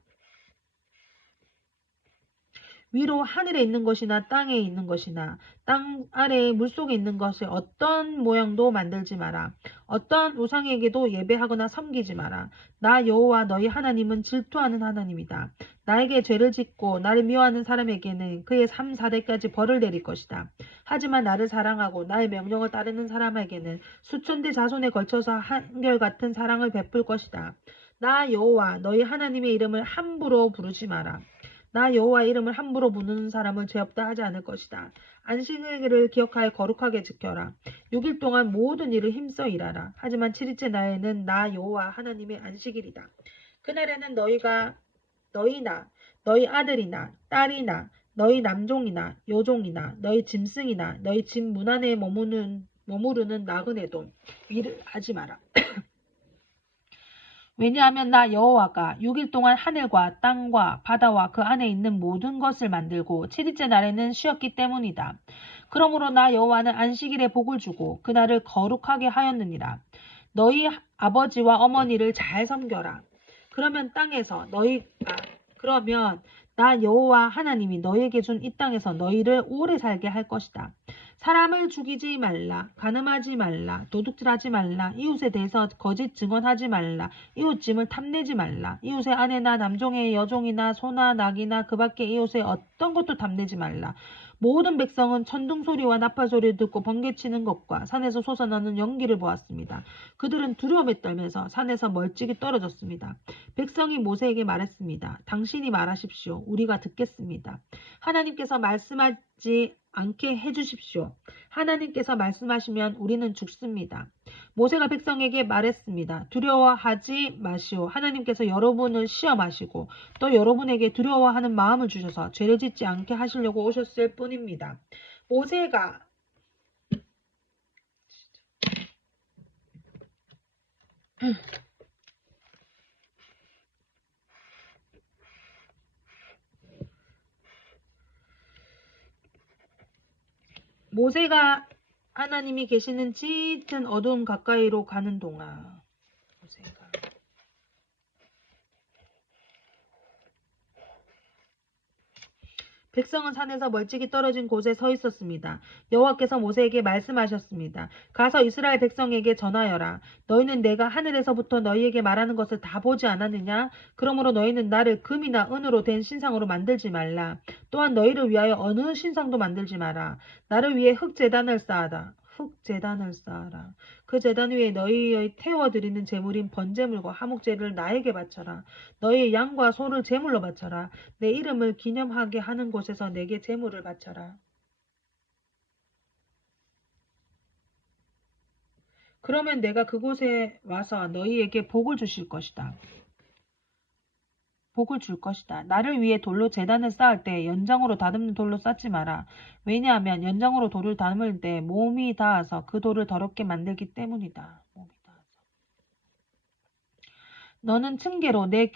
위로 하늘에 있는 것이나 땅에 있는 것이나 땅 아래에 물속에 있는 것의 어떤 모양도 만들지 마라. 어떤 우상에게도 예배하거나 섬기지 마라. 나 여호와 너희 하나님은 질투하는 하나님이다. 나에게 죄를 짓고 나를 미워하는 사람에게는 그의 3, 4대까지 벌을 내릴 것이다. 하지만 나를 사랑하고 나의 명령을 따르는 사람에게는 수천대 자손에 걸쳐서 한결같은 사랑을 베풀 것이다. 나 여호와 너희 하나님의 이름을 함부로 부르지 마라. 나 여호와의 이름을 함부로 부르는 사람은 죄 없다 하지 않을 것이다. 안식일을 기억하여 거룩하게 지켜라. 6일 동안 모든 일을 힘써 일하라. 하지만 7일째 날에는 나 여호와 하나님의 안식일이다. 그날에는 너희나 너희 아들이나 딸이나 너희 남종이나 여종이나 너희 짐승이나 너희 집 문 안에 머무르는 나그네도 일을 하지 마라. 왜냐하면 나 여호와가 6일 동안 하늘과 땅과 바다와 그 안에 있는 모든 것을 만들고 7일째 날에는 쉬었기 때문이다. 그러므로 나 여호와는 안식일에 복을 주고 그날을 거룩하게 하였느니라. 너희 아버지와 어머니를 잘 섬겨라. 그러면 나 여호와 하나님이 너희에게 준 이 땅에서 너희를 오래 살게 할 것이다. 사람을 죽이지 말라, 간음하지 말라, 도둑질하지 말라, 이웃에 대해서 거짓 증언하지 말라, 이웃짐을 탐내지 말라, 이웃의 아내나 남종의 여종이나 소나 낙이나 그 밖의 이웃의 어떤 것도 탐내지 말라. 모든 백성은 천둥소리와 나팔소리를 듣고 번개치는 것과 산에서 솟아나는 연기를 보았습니다. 그들은 두려움에 떨면서 산에서 멀찍이 떨어졌습니다. 백성이 모세에게 말했습니다. 당신이 말하십시오. 우리가 듣겠습니다. 하나님께서 말씀하지 않게 해주십시오. 하나님께서 말씀하시면 우리는 죽습니다. 모세가 백성에게 말했습니다. 두려워하지 마시오. 하나님께서 여러분을 시험하시고 또 여러분에게 두려워하는 마음을 주셔서 죄를 짓지 않게 하시려고 오셨을 뿐입니다. 모세가 하나님이 계시는 짙은 어두움 가까이로 가는 동안 모세가 백성은 산에서 멀찍이 떨어진 곳에 서 있었습니다. 여호와께서 모세에게 말씀하셨습니다. 가서 이스라엘 백성에게 전하여라. 너희는 내가 하늘에서부터 너희에게 말하는 것을 다 보지 않았느냐? 그러므로 너희는 나를 금이나 은으로 된 신상으로 만들지 말라. 또한 너희를 위하여 어느 신상도 만들지 마라. 나를 위해 흙제단을 쌓아라. 흙제단을 쌓아라. 그 제단 위에 너희의 태워드리는 제물인 번제물과 화목제를 나에게 바쳐라. 너희의 양과 소를 제물로 바쳐라. 내 이름을 기념하게 하는 곳에서 내게 제물을 바쳐라. 그러면 내가 그곳에 와서 너희에게 복을 주실 것이다. 복을 줄 것이다. 나를 위해 돌로 제단을 쌓을 때 연장으로 다듬는 돌로 쌓지 마라. 왜냐하면 연장으로 돌을 다듬을 때 몸이 닿아서 그 돌을 더럽게 만들기 때문이다. 몸이 닿아서. 너는 층계로 내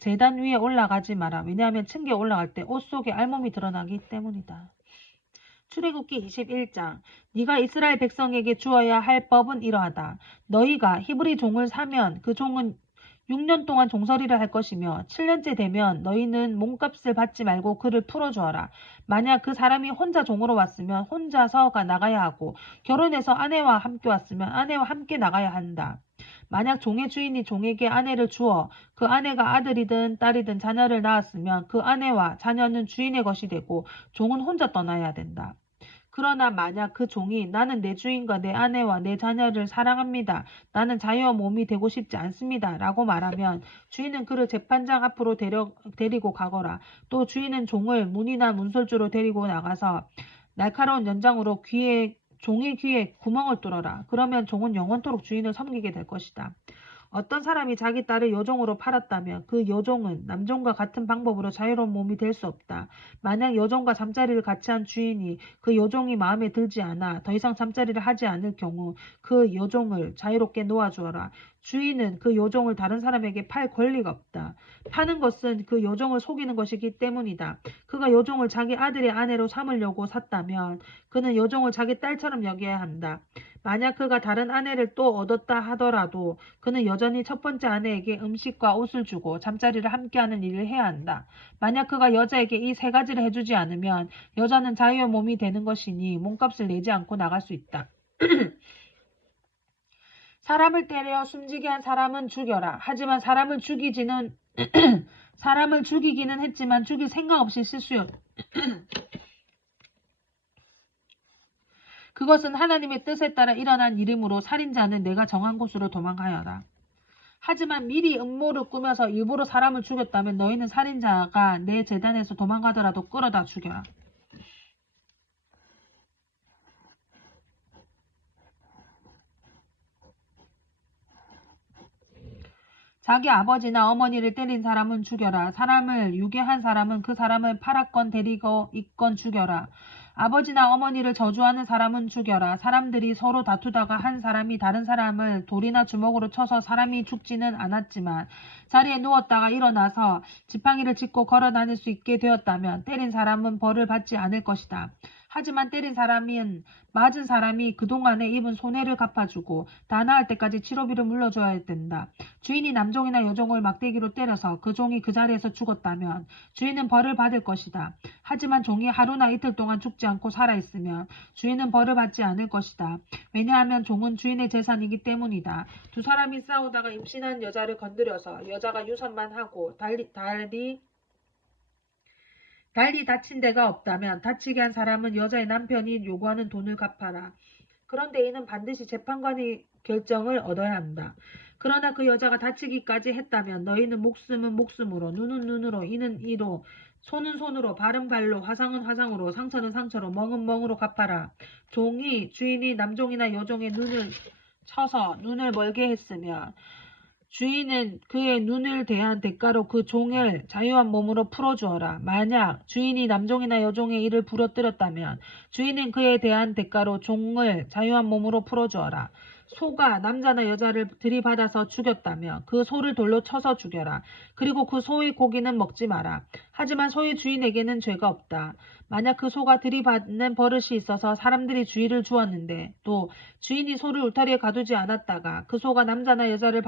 제단 위에 올라가지 마라. 왜냐하면 층계에 올라갈 때 옷 속에 알몸이 드러나기 때문이다. 출애굽기 21장. 네가 이스라엘 백성에게 주어야 할 법은 이러하다. 너희가 히브리 종을 사면 그 종은 6년 동안 종살이를 할 것이며 7년째 되면 너희는 몸값을 받지 말고 그를 풀어주어라. 만약 그 사람이 혼자 종으로 왔으면 혼자서가 나가야 하고 결혼해서 아내와 함께 왔으면 아내와 함께 나가야 한다. 만약 종의 주인이 종에게 아내를 주어 그 아내가 아들이든 딸이든 자녀를 낳았으면 그 아내와 자녀는 주인의 것이 되고 종은 혼자 떠나야 된다. 그러나 만약 그 종이 나는 내 주인과 내 아내와 내 자녀를 사랑합니다. 나는 자유와 몸이 되고 싶지 않습니다. 라고 말하면 주인은 그를 재판장 앞으로 데리고 가거라. 또 주인은 종을 문이나 문설주로 데리고 나가서 날카로운 연장으로 종의 귀에 구멍을 뚫어라. 그러면 종은 영원토록 주인을 섬기게 될 것이다. 어떤 사람이 자기 딸을 여종으로 팔았다면 그 여종은 남종과 같은 방법으로 자유로운 몸이 될 수 없다. 만약 여종과 잠자리를 같이 한 주인이 그 여종이 마음에 들지 않아 더 이상 잠자리를 하지 않을 경우 그 여종을 자유롭게 놓아주어라. 주인은 그 여종을 다른 사람에게 팔 권리가 없다. 파는 것은 그 여종을 속이는 것이기 때문이다. 그가 여종을 자기 아들의 아내로 삼으려고 샀다면 그는 여종을 자기 딸처럼 여겨야 한다. 만약 그가 다른 아내를 또 얻었다 하더라도 그는 여전히 첫 번째 아내에게 음식과 옷을 주고 잠자리를 함께하는 일을 해야 한다. 만약 그가 여자에게 이 세 가지를 해주지 않으면 여자는 자유의 몸이 되는 것이니 몸값을 내지 않고 나갈 수 있다. 사람을 때려 숨지게 한 사람은 죽여라. 하지만 사람을 죽이기는 했지만 죽일 생각 없이 실수였다. 그것은 하나님의 뜻에 따라 일어난 일이므로 살인자는 내가 정한 곳으로 도망하여라. 하지만 미리 음모를 꾸며서 일부러 사람을 죽였다면 너희는 살인자가 내 제단에서 도망가더라도 끌어다 죽여라. 자기 아버지나 어머니를 때린 사람은 죽여라. 사람을 유괴한 사람은 그 사람을 팔았건 데리고 있건 죽여라. 아버지나 어머니를 저주하는 사람은 죽여라. 사람들이 서로 다투다가 한 사람이 다른 사람을 돌이나 주먹으로 쳐서 사람이 죽지는 않았지만 자리에 누웠다가 일어나서 지팡이를 짚고 걸어 다닐 수 있게 되었다면 때린 사람은 벌을 받지 않을 것이다. 하지만 때린 사람은 맞은 사람이 그동안에 입은 손해를 갚아주고 다 나을 때까지 치료비를 물려줘야 된다. 주인이 남종이나 여종을 막대기로 때려서 그 종이 그 자리에서 죽었다면 주인은 벌을 받을 것이다. 하지만 종이 하루나 이틀 동안 죽지 않고 살아있으면 주인은 벌을 받지 않을 것이다. 왜냐하면 종은 주인의 재산이기 때문이다. 두 사람이 싸우다가 임신한 여자를 건드려서 여자가 유산만 하고 달리 다친 데가 없다면 다치게 한 사람은 여자의 남편이 요구하는 돈을 갚아라. 그런데 이는 반드시 재판관의 결정을 얻어야 한다. 그러나 그 여자가 다치기까지 했다면 너희는 목숨은 목숨으로, 눈은 눈으로, 이는 이로, 손은 손으로, 발은 발로, 화상은 화상으로, 상처는 상처로, 멍은 멍으로 갚아라. 종이 주인이 남종이나 여종의 눈을 쳐서 눈을 멀게 했으면 주인은 그의 눈을 대한 대가로 그 종을 자유한 몸으로 풀어주어라. 만약 주인이 남종이나 여종의 이를 부러뜨렸다면 주인은 그에 대한 대가로 종을 자유한 몸으로 풀어주어라. 소가 남자나 여자를 들이받아서 죽였다면 그 소를 돌로 쳐서 죽여라. 그리고 그 소의 고기는 먹지 마라. 하지만 소의 주인에게는 죄가 없다. 만약 그 소가 들이받는 버릇이 있어서 사람들이 주의를 주었는데 또 주인이 소를 울타리에 가두지 않았다가 그 소가 남자나 여자를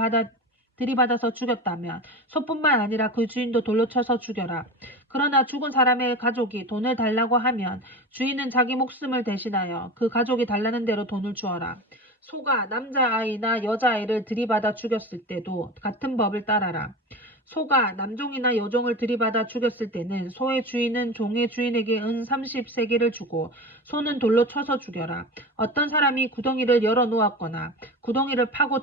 들이받아서 죽였다면 소뿐만 아니라 그 주인도 돌로 쳐서 죽여라. 그러나 죽은 사람의 가족이 돈을 달라고 하면 주인은 자기 목숨을 대신하여 그 가족이 달라는 대로 돈을 주어라. 소가 남자아이나 여자아이를 들이받아 죽였을 때도 같은 법을 따라라. 소가 남종이나 여종을 들이받아 죽였을 때는 소의 주인은 종의 주인에게 은 30세겔을 주고 소는 돌로 쳐서 죽여라. 어떤 사람이 구덩이를 열어 놓았거나 구덩이를 파고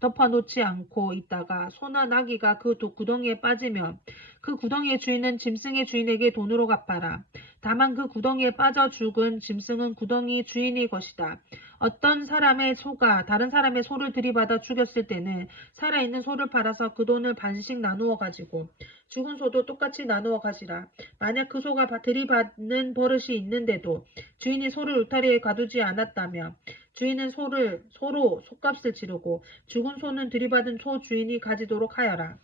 덮어놓지 않고 있다가 소나 나귀가 그 구덩이에 빠지면 그 구덩이의 주인은 짐승의 주인에게 돈으로 갚아라. 다만 그 구덩이에 빠져 죽은 짐승은 구덩이 주인의 것이다. 어떤 사람의 소가 다른 사람의 소를 들이받아 죽였을 때는 살아있는 소를 팔아서 그 돈을 반씩 나누어 가지고 죽은 소도 똑같이 나누어 가지라. 만약 그 소가 들이받는 버릇이 있는데도 주인이 소를 울타리에 가두지 않았다면 주인은 소로 속값을 치르고 죽은 소는 들이받은 소 주인이 가지도록 하여라.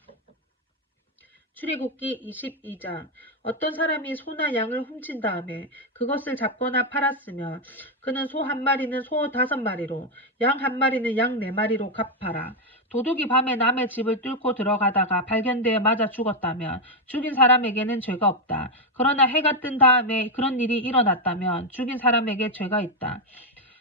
출애굽기 22장. 어떤 사람이 소나 양을 훔친 다음에 그것을 잡거나 팔았으면 그는 소 한 마리는 소 5마리로 양 한 마리는 양 4마리로 갚아라. 도둑이 밤에 남의 집을 뚫고 들어가다가 발견되어 맞아 죽었다면 죽인 사람에게는 죄가 없다. 그러나 해가 뜬 다음에 그런 일이 일어났다면 죽인 사람에게 죄가 있다.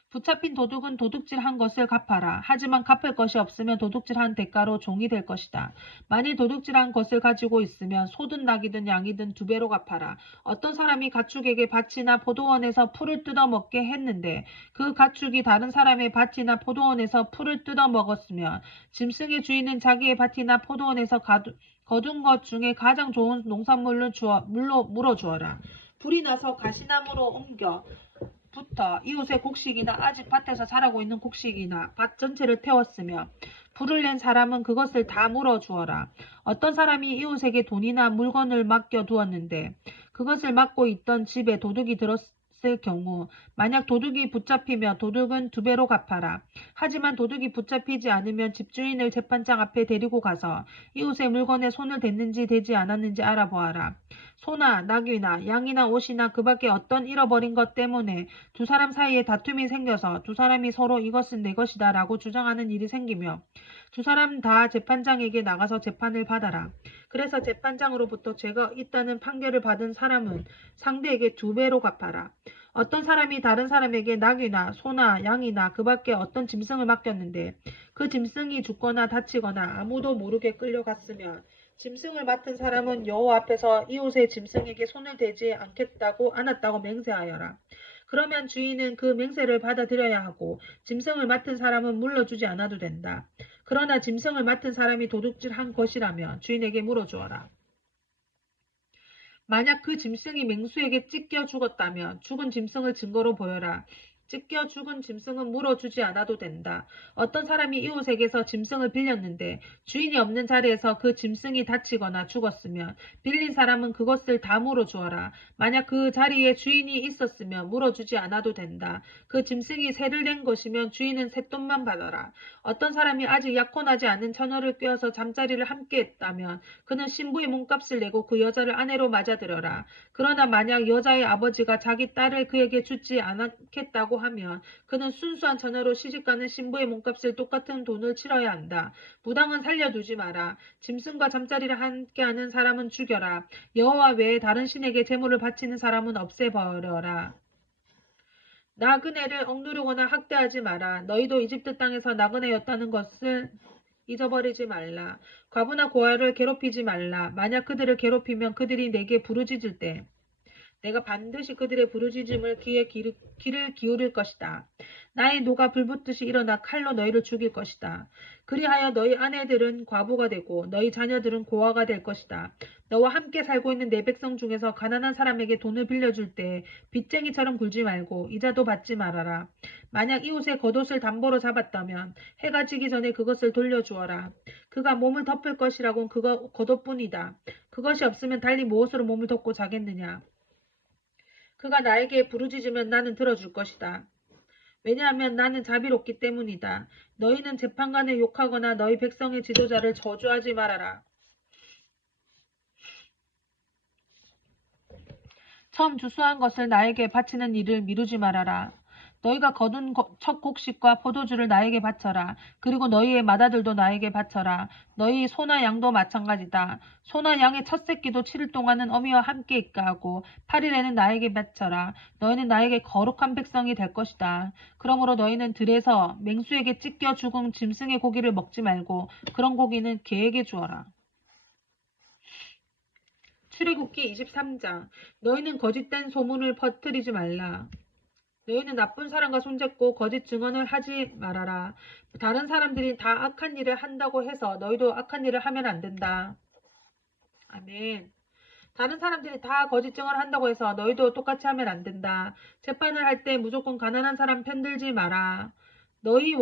붙잡힌 도둑은 도둑질한 것을 갚아라. 하지만 갚을 것이 없으면 도둑질한 대가로 종이 될 것이다. 만일 도둑질한 것을 가지고 있으면 소든 낙이든 양이든 2배로 갚아라. 어떤 사람이 가축에게 밭이나 포도원에서 풀을 뜯어먹게 했는데 그 가축이 다른 사람의 밭이나 포도원에서 풀을 뜯어먹었으면 짐승의 주인은 자기의 밭이나 포도원에서 거둔 것 중에 가장 좋은 농산물로 물어주어라. 불이 나서 가시나무로 옮겨 부터 이웃의 곡식이나 아직 밭에서 자라고 있는 곡식이나 밭 전체를 태웠으며 불을 낸 사람은 그것을 다 물어주어라. 어떤 사람이 이웃에게 돈이나 물건을 맡겨 두었는데 그것을 맡고 있던 집에 도둑이 들었을 경우 만약 도둑이 붙잡히며 도둑은 2배로 갚아라. 하지만 도둑이 붙잡히지 않으면 집주인을 재판장 앞에 데리고 가서 이웃의 물건에 손을 댔는지 대지 않았는지 알아보아라. 소나 나귀나 양이나 옷이나 그 밖에 어떤 잃어버린 것 때문에 2사람 사이에 다툼이 생겨서 2사람이 서로 이것은 내 것이다 라고 주장하는 일이 생기며 2사람 다 재판장에게 나가서 재판을 받아라. 그래서 재판장으로부터 죄가 있다는 판결을 받은 사람은 상대에게 2배로 갚아라. 어떤 사람이 다른 사람에게 나귀나 소나 양이나 그 밖에 어떤 짐승을 맡겼는데 그 짐승이 죽거나 다치거나 아무도 모르게 끌려갔으면 짐승을 맡은 사람은 여호와 앞에서 이웃의 짐승에게 손을 대지 않았다고 맹세하여라. 그러면 주인은 그 맹세를 받아들여야 하고 짐승을 맡은 사람은 물러주지 않아도 된다. 그러나 짐승을 맡은 사람이 도둑질한 것이라면 주인에게 물어주어라. 만약 그 짐승이 맹수에게 찢겨 죽었다면 죽은 짐승을 증거로 보여라. 찢겨 죽은 짐승은 물어주지 않아도 된다. 어떤 사람이 이웃에게서 짐승을 빌렸는데 주인이 없는 자리에서 그 짐승이 다치거나 죽었으면 빌린 사람은 그것을 다 물어주어라. 만약 그 자리에 주인이 있었으면 물어주지 않아도 된다. 그 짐승이 새를 낸 것이면 주인은 쇳돈만 받아라. 어떤 사람이 아직 약혼하지 않은 처녀를 꿰어서 잠자리를 함께 했다면 그는 신부의 몸값을 내고 그 여자를 아내로 맞아들여라. 그러나 만약 여자의 아버지가 자기 딸을 그에게 주지 않겠다고 하면 그는 순수한 처녀로 시집가는 신부의 몸값을 똑같은 돈을 치러야 한다. 무당은 살려두지 마라. 짐승과 잠자리를 함께하는 사람은 죽여라. 여호와 외에 다른 신에게 제물을 바치는 사람은 없애버려라. 나그네를 억누르거나 학대하지 마라. 너희도 이집트 땅에서 나그네였다는 것을 잊어버리지 말라. 과부나 고아를 괴롭히지 말라. 만약 그들을 괴롭히면 그들이 내게 부르짖을 때 내가 반드시 그들의 부르짖음을 귀를 기울일 것이다. 나의 노가 불붙듯이 일어나 칼로 너희를 죽일 것이다. 그리하여 너희 아내들은 과부가 되고 너희 자녀들은 고아가 될 것이다. 너와 함께 살고 있는 내 백성 중에서 가난한 사람에게 돈을 빌려줄 때 빚쟁이처럼 굴지 말고 이자도 받지 말아라. 만약 이웃의 겉옷을 담보로 잡았다면 해가 지기 전에 그것을 돌려주어라. 그가 몸을 덮을 것이라곤 그거 겉옷뿐이다. 그것이 없으면 달리 무엇으로 몸을 덮고 자겠느냐. 그가 나에게 부르짖으면 나는 들어줄 것이다. 왜냐하면 나는 자비롭기 때문이다. 너희는 재판관을 욕하거나 너희 백성의 지도자를 저주하지 말아라. 처음 주수한 것을 나에게 바치는 일을 미루지 말아라. 너희가 거둔 첫 곡식과 포도주를 나에게 바쳐라. 그리고 너희의 맏아들도 나에게 바쳐라. 너희 소나 양도 마찬가지다. 소나 양의 첫 새끼도 7일 동안은 어미와 함께 있게 하고 8일에는 나에게 바쳐라. 너희는 나에게 거룩한 백성이 될 것이다. 그러므로 너희는 들에서 맹수에게 찢겨 죽은 짐승의 고기를 먹지 말고 그런 고기는 개에게 주어라. 출애굽기 23장. 너희는 거짓된 소문을 퍼뜨리지 말라. 너희는 나쁜 사람과 손잡고 거짓 증언을 하지 말아라. 다른 사람들이 다 악한 일을 한다고 해서 너희도 악한 일을 하면 안 된다. 아멘. 다른 사람들이 다 거짓 증언을 한다고 해서 너희도 똑같이 하면 안 된다. 재판을 할 때 무조건 가난한 사람 편들지 마라. 너희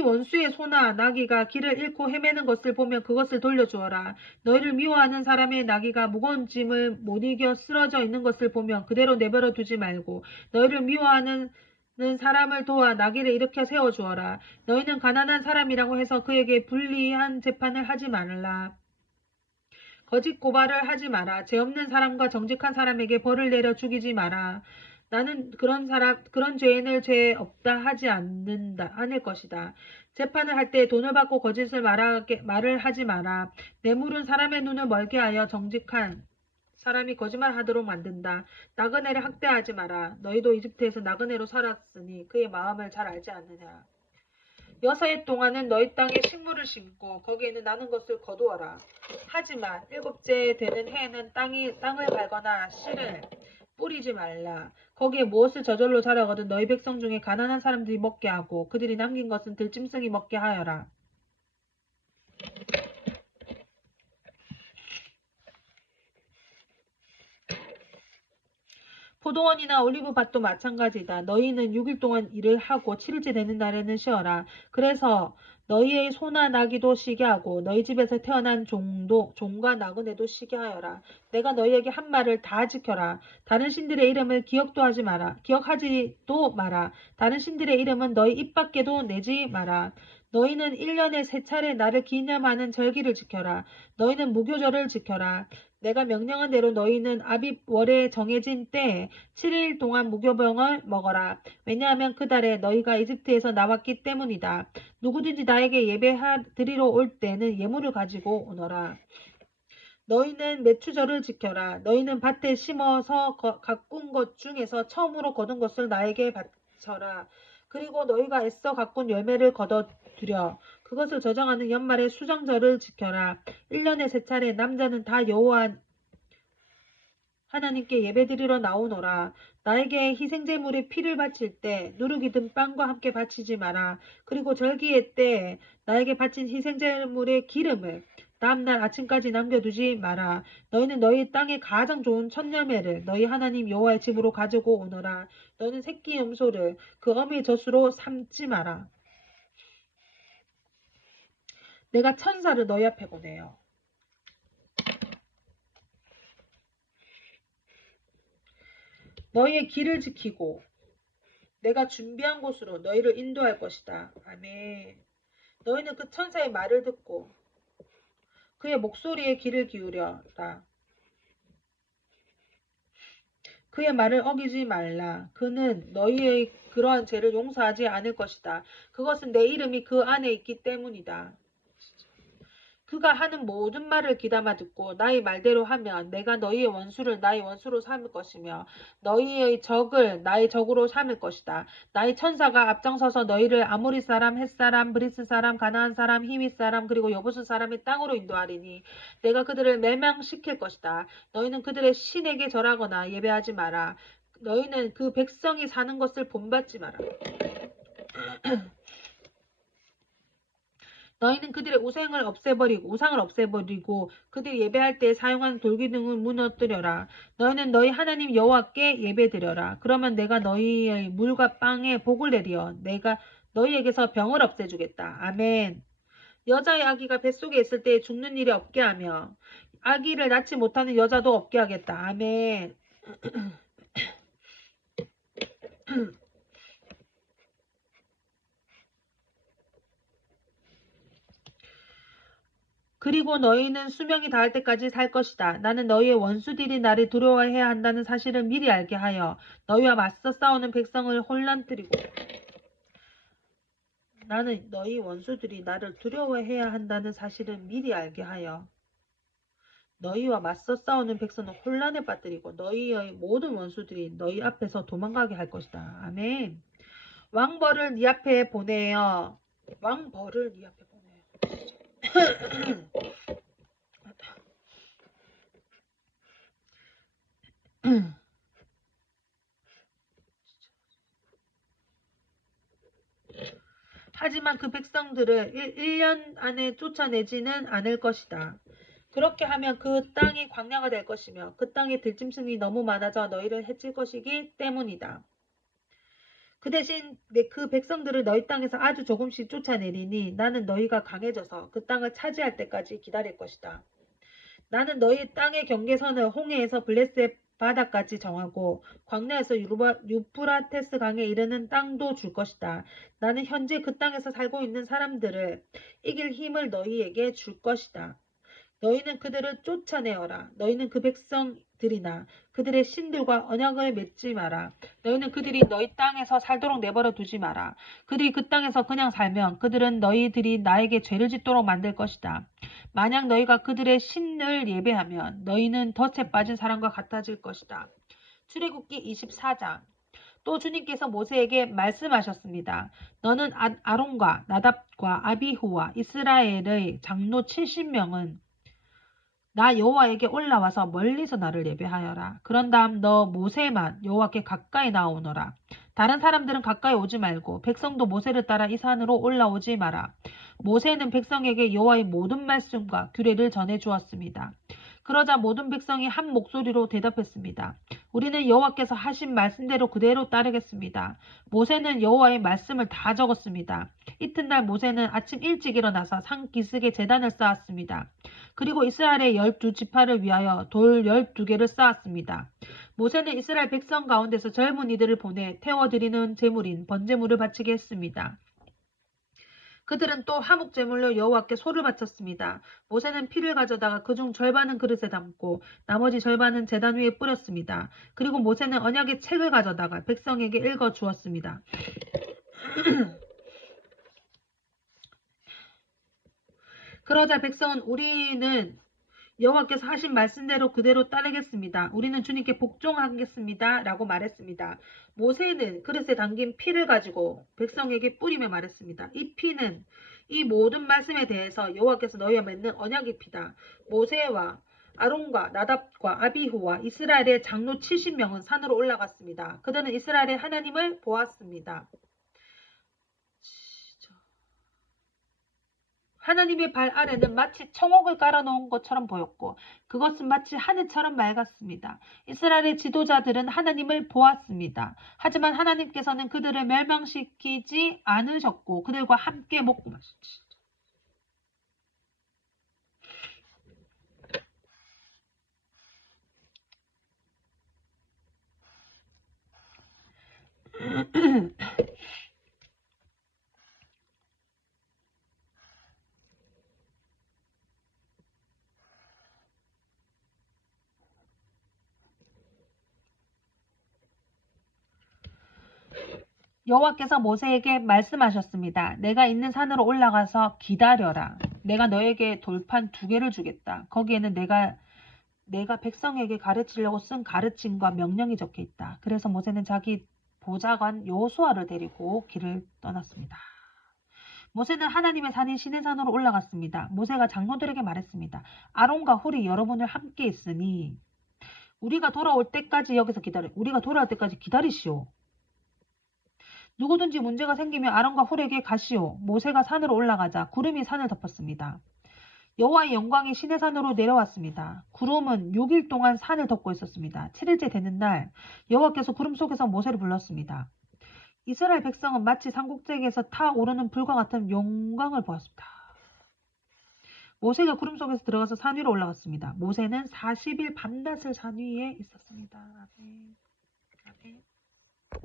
원수의 소나 나귀가 길을 잃고 헤매는 것을 보면 그것을 돌려주어라. 너희를 미워하는 사람의 나귀가 무거운 짐을 못 이겨 쓰러져 있는 것을 보면 그대로 내버려 두지 말고 너희를 미워하는 사람을 도와 나귀를 일으켜 세워주어라. 너희는 가난한 사람이라고 해서 그에게 불리한 재판을 하지 말라. 거짓 고발을 하지 마라. 죄 없는 사람과 정직한 사람에게 벌을 내려 죽이지 마라. 나는 그런 죄인을 죄 없다 하지 않을 것이다. 재판을 할 때 돈을 받고 거짓을 말을 하지 마라. 뇌물은 사람의 눈을 멀게 하여 정직한 사람이 거짓말하도록 만든다. 나그네를 학대하지 마라. 너희도 이집트에서 나그네로 살았으니 그의 마음을 잘 알지 않느냐. 6해 동안은 너희 땅에 식물을 심고 거기에는 나는 것을 거두어라. 하지만 7째 되는 해에는 땅을 갈거나 씨를 뿌리지 말라. 거기에 무엇을 저절로 자라거든 너희 백성 중에 가난한 사람들이 먹게 하고 그들이 남긴 것은 들짐승이 먹게 하여라. 포도원이나 올리브밭도 마찬가지다. 너희는 6일 동안 일을 하고 7일째 되는 날에는 쉬어라. 그래서 너희의 소나 나귀도 쉬게 하고 너희 집에서 태어난 종과 나그네도 쉬게 하여라. 내가 너희에게 한 말을 다 지켜라. 다른 신들의 이름을 기억하지도 마라. 다른 신들의 이름은 너희 입 밖에도 내지 마라. 너희는 1년에 3차례 나를 기념하는 절기를 지켜라. 너희는 무교절을 지켜라. 내가 명령한 대로 너희는 아빕월에 정해진 때에 7일 동안 무교병을 먹어라. 왜냐하면 그 달에 너희가 이집트에서 나왔기 때문이다. 누구든지 나에게 드리러 올 때는 예물을 가지고 오너라. 너희는 매추절을 지켜라. 너희는 밭에 심어서 가꾼 것 중에서 처음으로 거둔 것을 나에게 바쳐라. 그리고 너희가 애써 가꾼 열매를 거둬들여 그것을 저장하는 연말에 수정절을 지켜라. 1년에 3차례 남자는 다 여호와 하나님께 예배드리러 나오노라. 나에게 희생제물의 피를 바칠 때 누룩이 든 빵과 함께 바치지 마라. 그리고 절기의 때에 나에게 바친 희생제물의 기름을 다음날 아침까지 남겨두지 마라. 너희는 너희 땅의 가장 좋은 첫 열매를 너희 하나님 여호와의 집으로 가지고 오너라. 너는 새끼 염소를 그 어미의 젖으로 삼지 마라. 내가 천사를 너희 앞에 보내요. 너희의 길을 지키고 내가 준비한 곳으로 너희를 인도할 것이다. 아멘. 너희는 그 천사의 말을 듣고 그의 목소리에 귀를 기울여라. 그의 말을 어기지 말라. 그는 너희의 그러한 죄를 용서하지 않을 것이다. 그것은 내 이름이 그 안에 있기 때문이다. 그가 하는 모든 말을 귀담아 듣고 나의 말대로 하면 내가 너희의 원수를 나의 원수로 삼을 것이며 너희의 적을 나의 적으로 삼을 것이다. 나의 천사가 앞장서서 너희를 아모리 사람, 헷 사람, 브리스 사람, 가나안 사람, 히윗 사람 그리고 여부스 사람의 땅으로 인도하리니 내가 그들을 멸망시킬 것이다. 너희는 그들의 신에게 절하거나 예배하지 마라. 너희는 그 백성이 사는 것을 본받지 마라. 너희는 그들의 우상을 없애버리고 그들이 예배할 때 사용한 돌기둥을 무너뜨려라. 너희는 너희 하나님 여호와께 예배드려라. 그러면 내가 너희의 물과 빵에 복을 내리어 내가 너희에게서 병을 없애주겠다. 아멘. 여자의 아기가 뱃속에 있을 때 죽는 일이 없게 하며 아기를 낳지 못하는 여자도 없게 하겠다. 아멘. 그리고 너희는 수명이 닿을 때까지 살 것이다. 나는 너희의 원수들이 나를 두려워해야 한다는 사실을 미리 알게 하여 너희와 맞서 싸우는 백성을 혼란뜨리고 나는 너희 원수들이 나를 두려워해야 한다는 사실을 미리 알게 하여 너희와 맞서 싸우는 백성을 혼란에 빠뜨리고 너희의 모든 원수들이 너희 앞에서 도망가게 할 것이다. 아멘. 왕벌을 네 앞에 보내어 왕벌을 네 앞에 보내어 하지만 그 백성들을 1년 안에 쫓아내지는 않을 것이다. 그렇게 하면 그 땅이 광야가 될 것이며 그 땅에 들짐승이 너무 많아져 너희를 해칠 것이기 때문이다. 그 대신 그 백성들을 너희 땅에서 아주 조금씩 쫓아내리니 나는 너희가 강해져서 그 땅을 차지할 때까지 기다릴 것이다. 나는 너희 땅의 경계선을 홍해에서 블레셋 바다까지 정하고 광야에서 유프라테스 강에 이르는 땅도 줄 것이다. 나는 현재 그 땅에서 살고 있는 사람들을 이길 힘을 너희에게 줄 것이다. 너희는 그들을 쫓아내어라. 너희는 그 백성들이나 그들의 신들과 언약을 맺지 마라. 너희는 그들이 너희 땅에서 살도록 내버려 두지 마라. 그들이 그 땅에서 그냥 살면 그들은 너희들이 나에게 죄를 짓도록 만들 것이다. 만약 너희가 그들의 신을 예배하면 너희는 덫에 빠진 사람과 같아질 것이다. 출애굽기 24장. 또 주님께서 모세에게 말씀하셨습니다. 너는 아론과 나답과 아비후와 이스라엘의 장로 70명은 나 여호와에게 올라와서 멀리서 나를 예배하여라. 그런 다음 너 모세만 여호와께 가까이 나오너라. 다른 사람들은 가까이 오지 말고 백성도 모세를 따라 이 산으로 올라오지 마라. 모세는 백성에게 여호와의 모든 말씀과 규례를 전해 주었습니다. 그러자 모든 백성이 한 목소리로 대답했습니다. 우리는 여호와께서 하신 말씀대로 그대로 따르겠습니다. 모세는 여호와의 말씀을 다 적었습니다. 이튿날 모세는 아침 일찍 일어나서 산 기슭에 제단을 쌓았습니다. 그리고 이스라엘의 12지파를 위하여 돌 12개를 쌓았습니다. 모세는 이스라엘 백성 가운데서 젊은 이들을 보내 태워드리는 제물인 번제물을 바치게 했습니다. 그들은 또 화목제물로 여호와께 소를 바쳤습니다. 모세는 피를 가져다가 그중 절반은 그릇에 담고 나머지 절반은 제단 위에 뿌렸습니다. 그리고 모세는 언약의 책을 가져다가 백성에게 읽어 주었습니다. 그러자 백성은 우리는 여호와께서 하신 말씀대로 그대로 따르겠습니다. 우리는 주님께 복종하겠습니다. 라고 말했습니다. 모세는 그릇에 담긴 피를 가지고 백성에게 뿌리며 말했습니다. 이 피는 이 모든 말씀에 대해서 여호와께서 너희와 맺는 언약의 피다. 모세와 아론과 나답과 아비후와 이스라엘의 장로 70명은 산으로 올라갔습니다. 그들은 이스라엘의 하나님을 보았습니다. 하나님의 발 아래는 마치 청옥을 깔아놓은 것처럼 보였고 그것은 마치 하늘처럼 맑았습니다. 이스라엘의 지도자들은 하나님을 보았습니다. 하지만 하나님께서는 그들을 멸망시키지 않으셨고 그들과 함께 먹고 마셨습니다. 여호와께서 모세에게 말씀하셨습니다. 내가 있는 산으로 올라가서 기다려라. 내가 너에게 돌판 2개를 주겠다. 거기에는 내가 백성에게 가르치려고 쓴 가르침과 명령이 적혀 있다. 그래서 모세는 자기 보좌관 여호수아를 데리고 길을 떠났습니다. 모세는 하나님의 산인 시내산으로 올라갔습니다. 모세가 장로들에게 말했습니다. 아론과 훌이 여러분을 함께 있으니 우리가 돌아올 때까지 여기서 우리가 돌아올 때까지 기다리시오. 누구든지 문제가 생기면 아론과 훌에게 가시오. 모세가 산으로 올라가자 구름이 산을 덮었습니다. 여호와의 영광이 시내산으로 내려왔습니다. 구름은 6일 동안 산을 덮고 있었습니다. 7일째 되는 날 여호와께서 구름 속에서 모세를 불렀습니다. 이스라엘 백성은 마치 산꼭대기에서 타오르는 불과 같은 영광을 보았습니다. 모세가 구름 속에서 들어가서 산 위로 올라갔습니다. 모세는 40일 밤낮을 산 위에 있었습니다. 아멘. 아멘.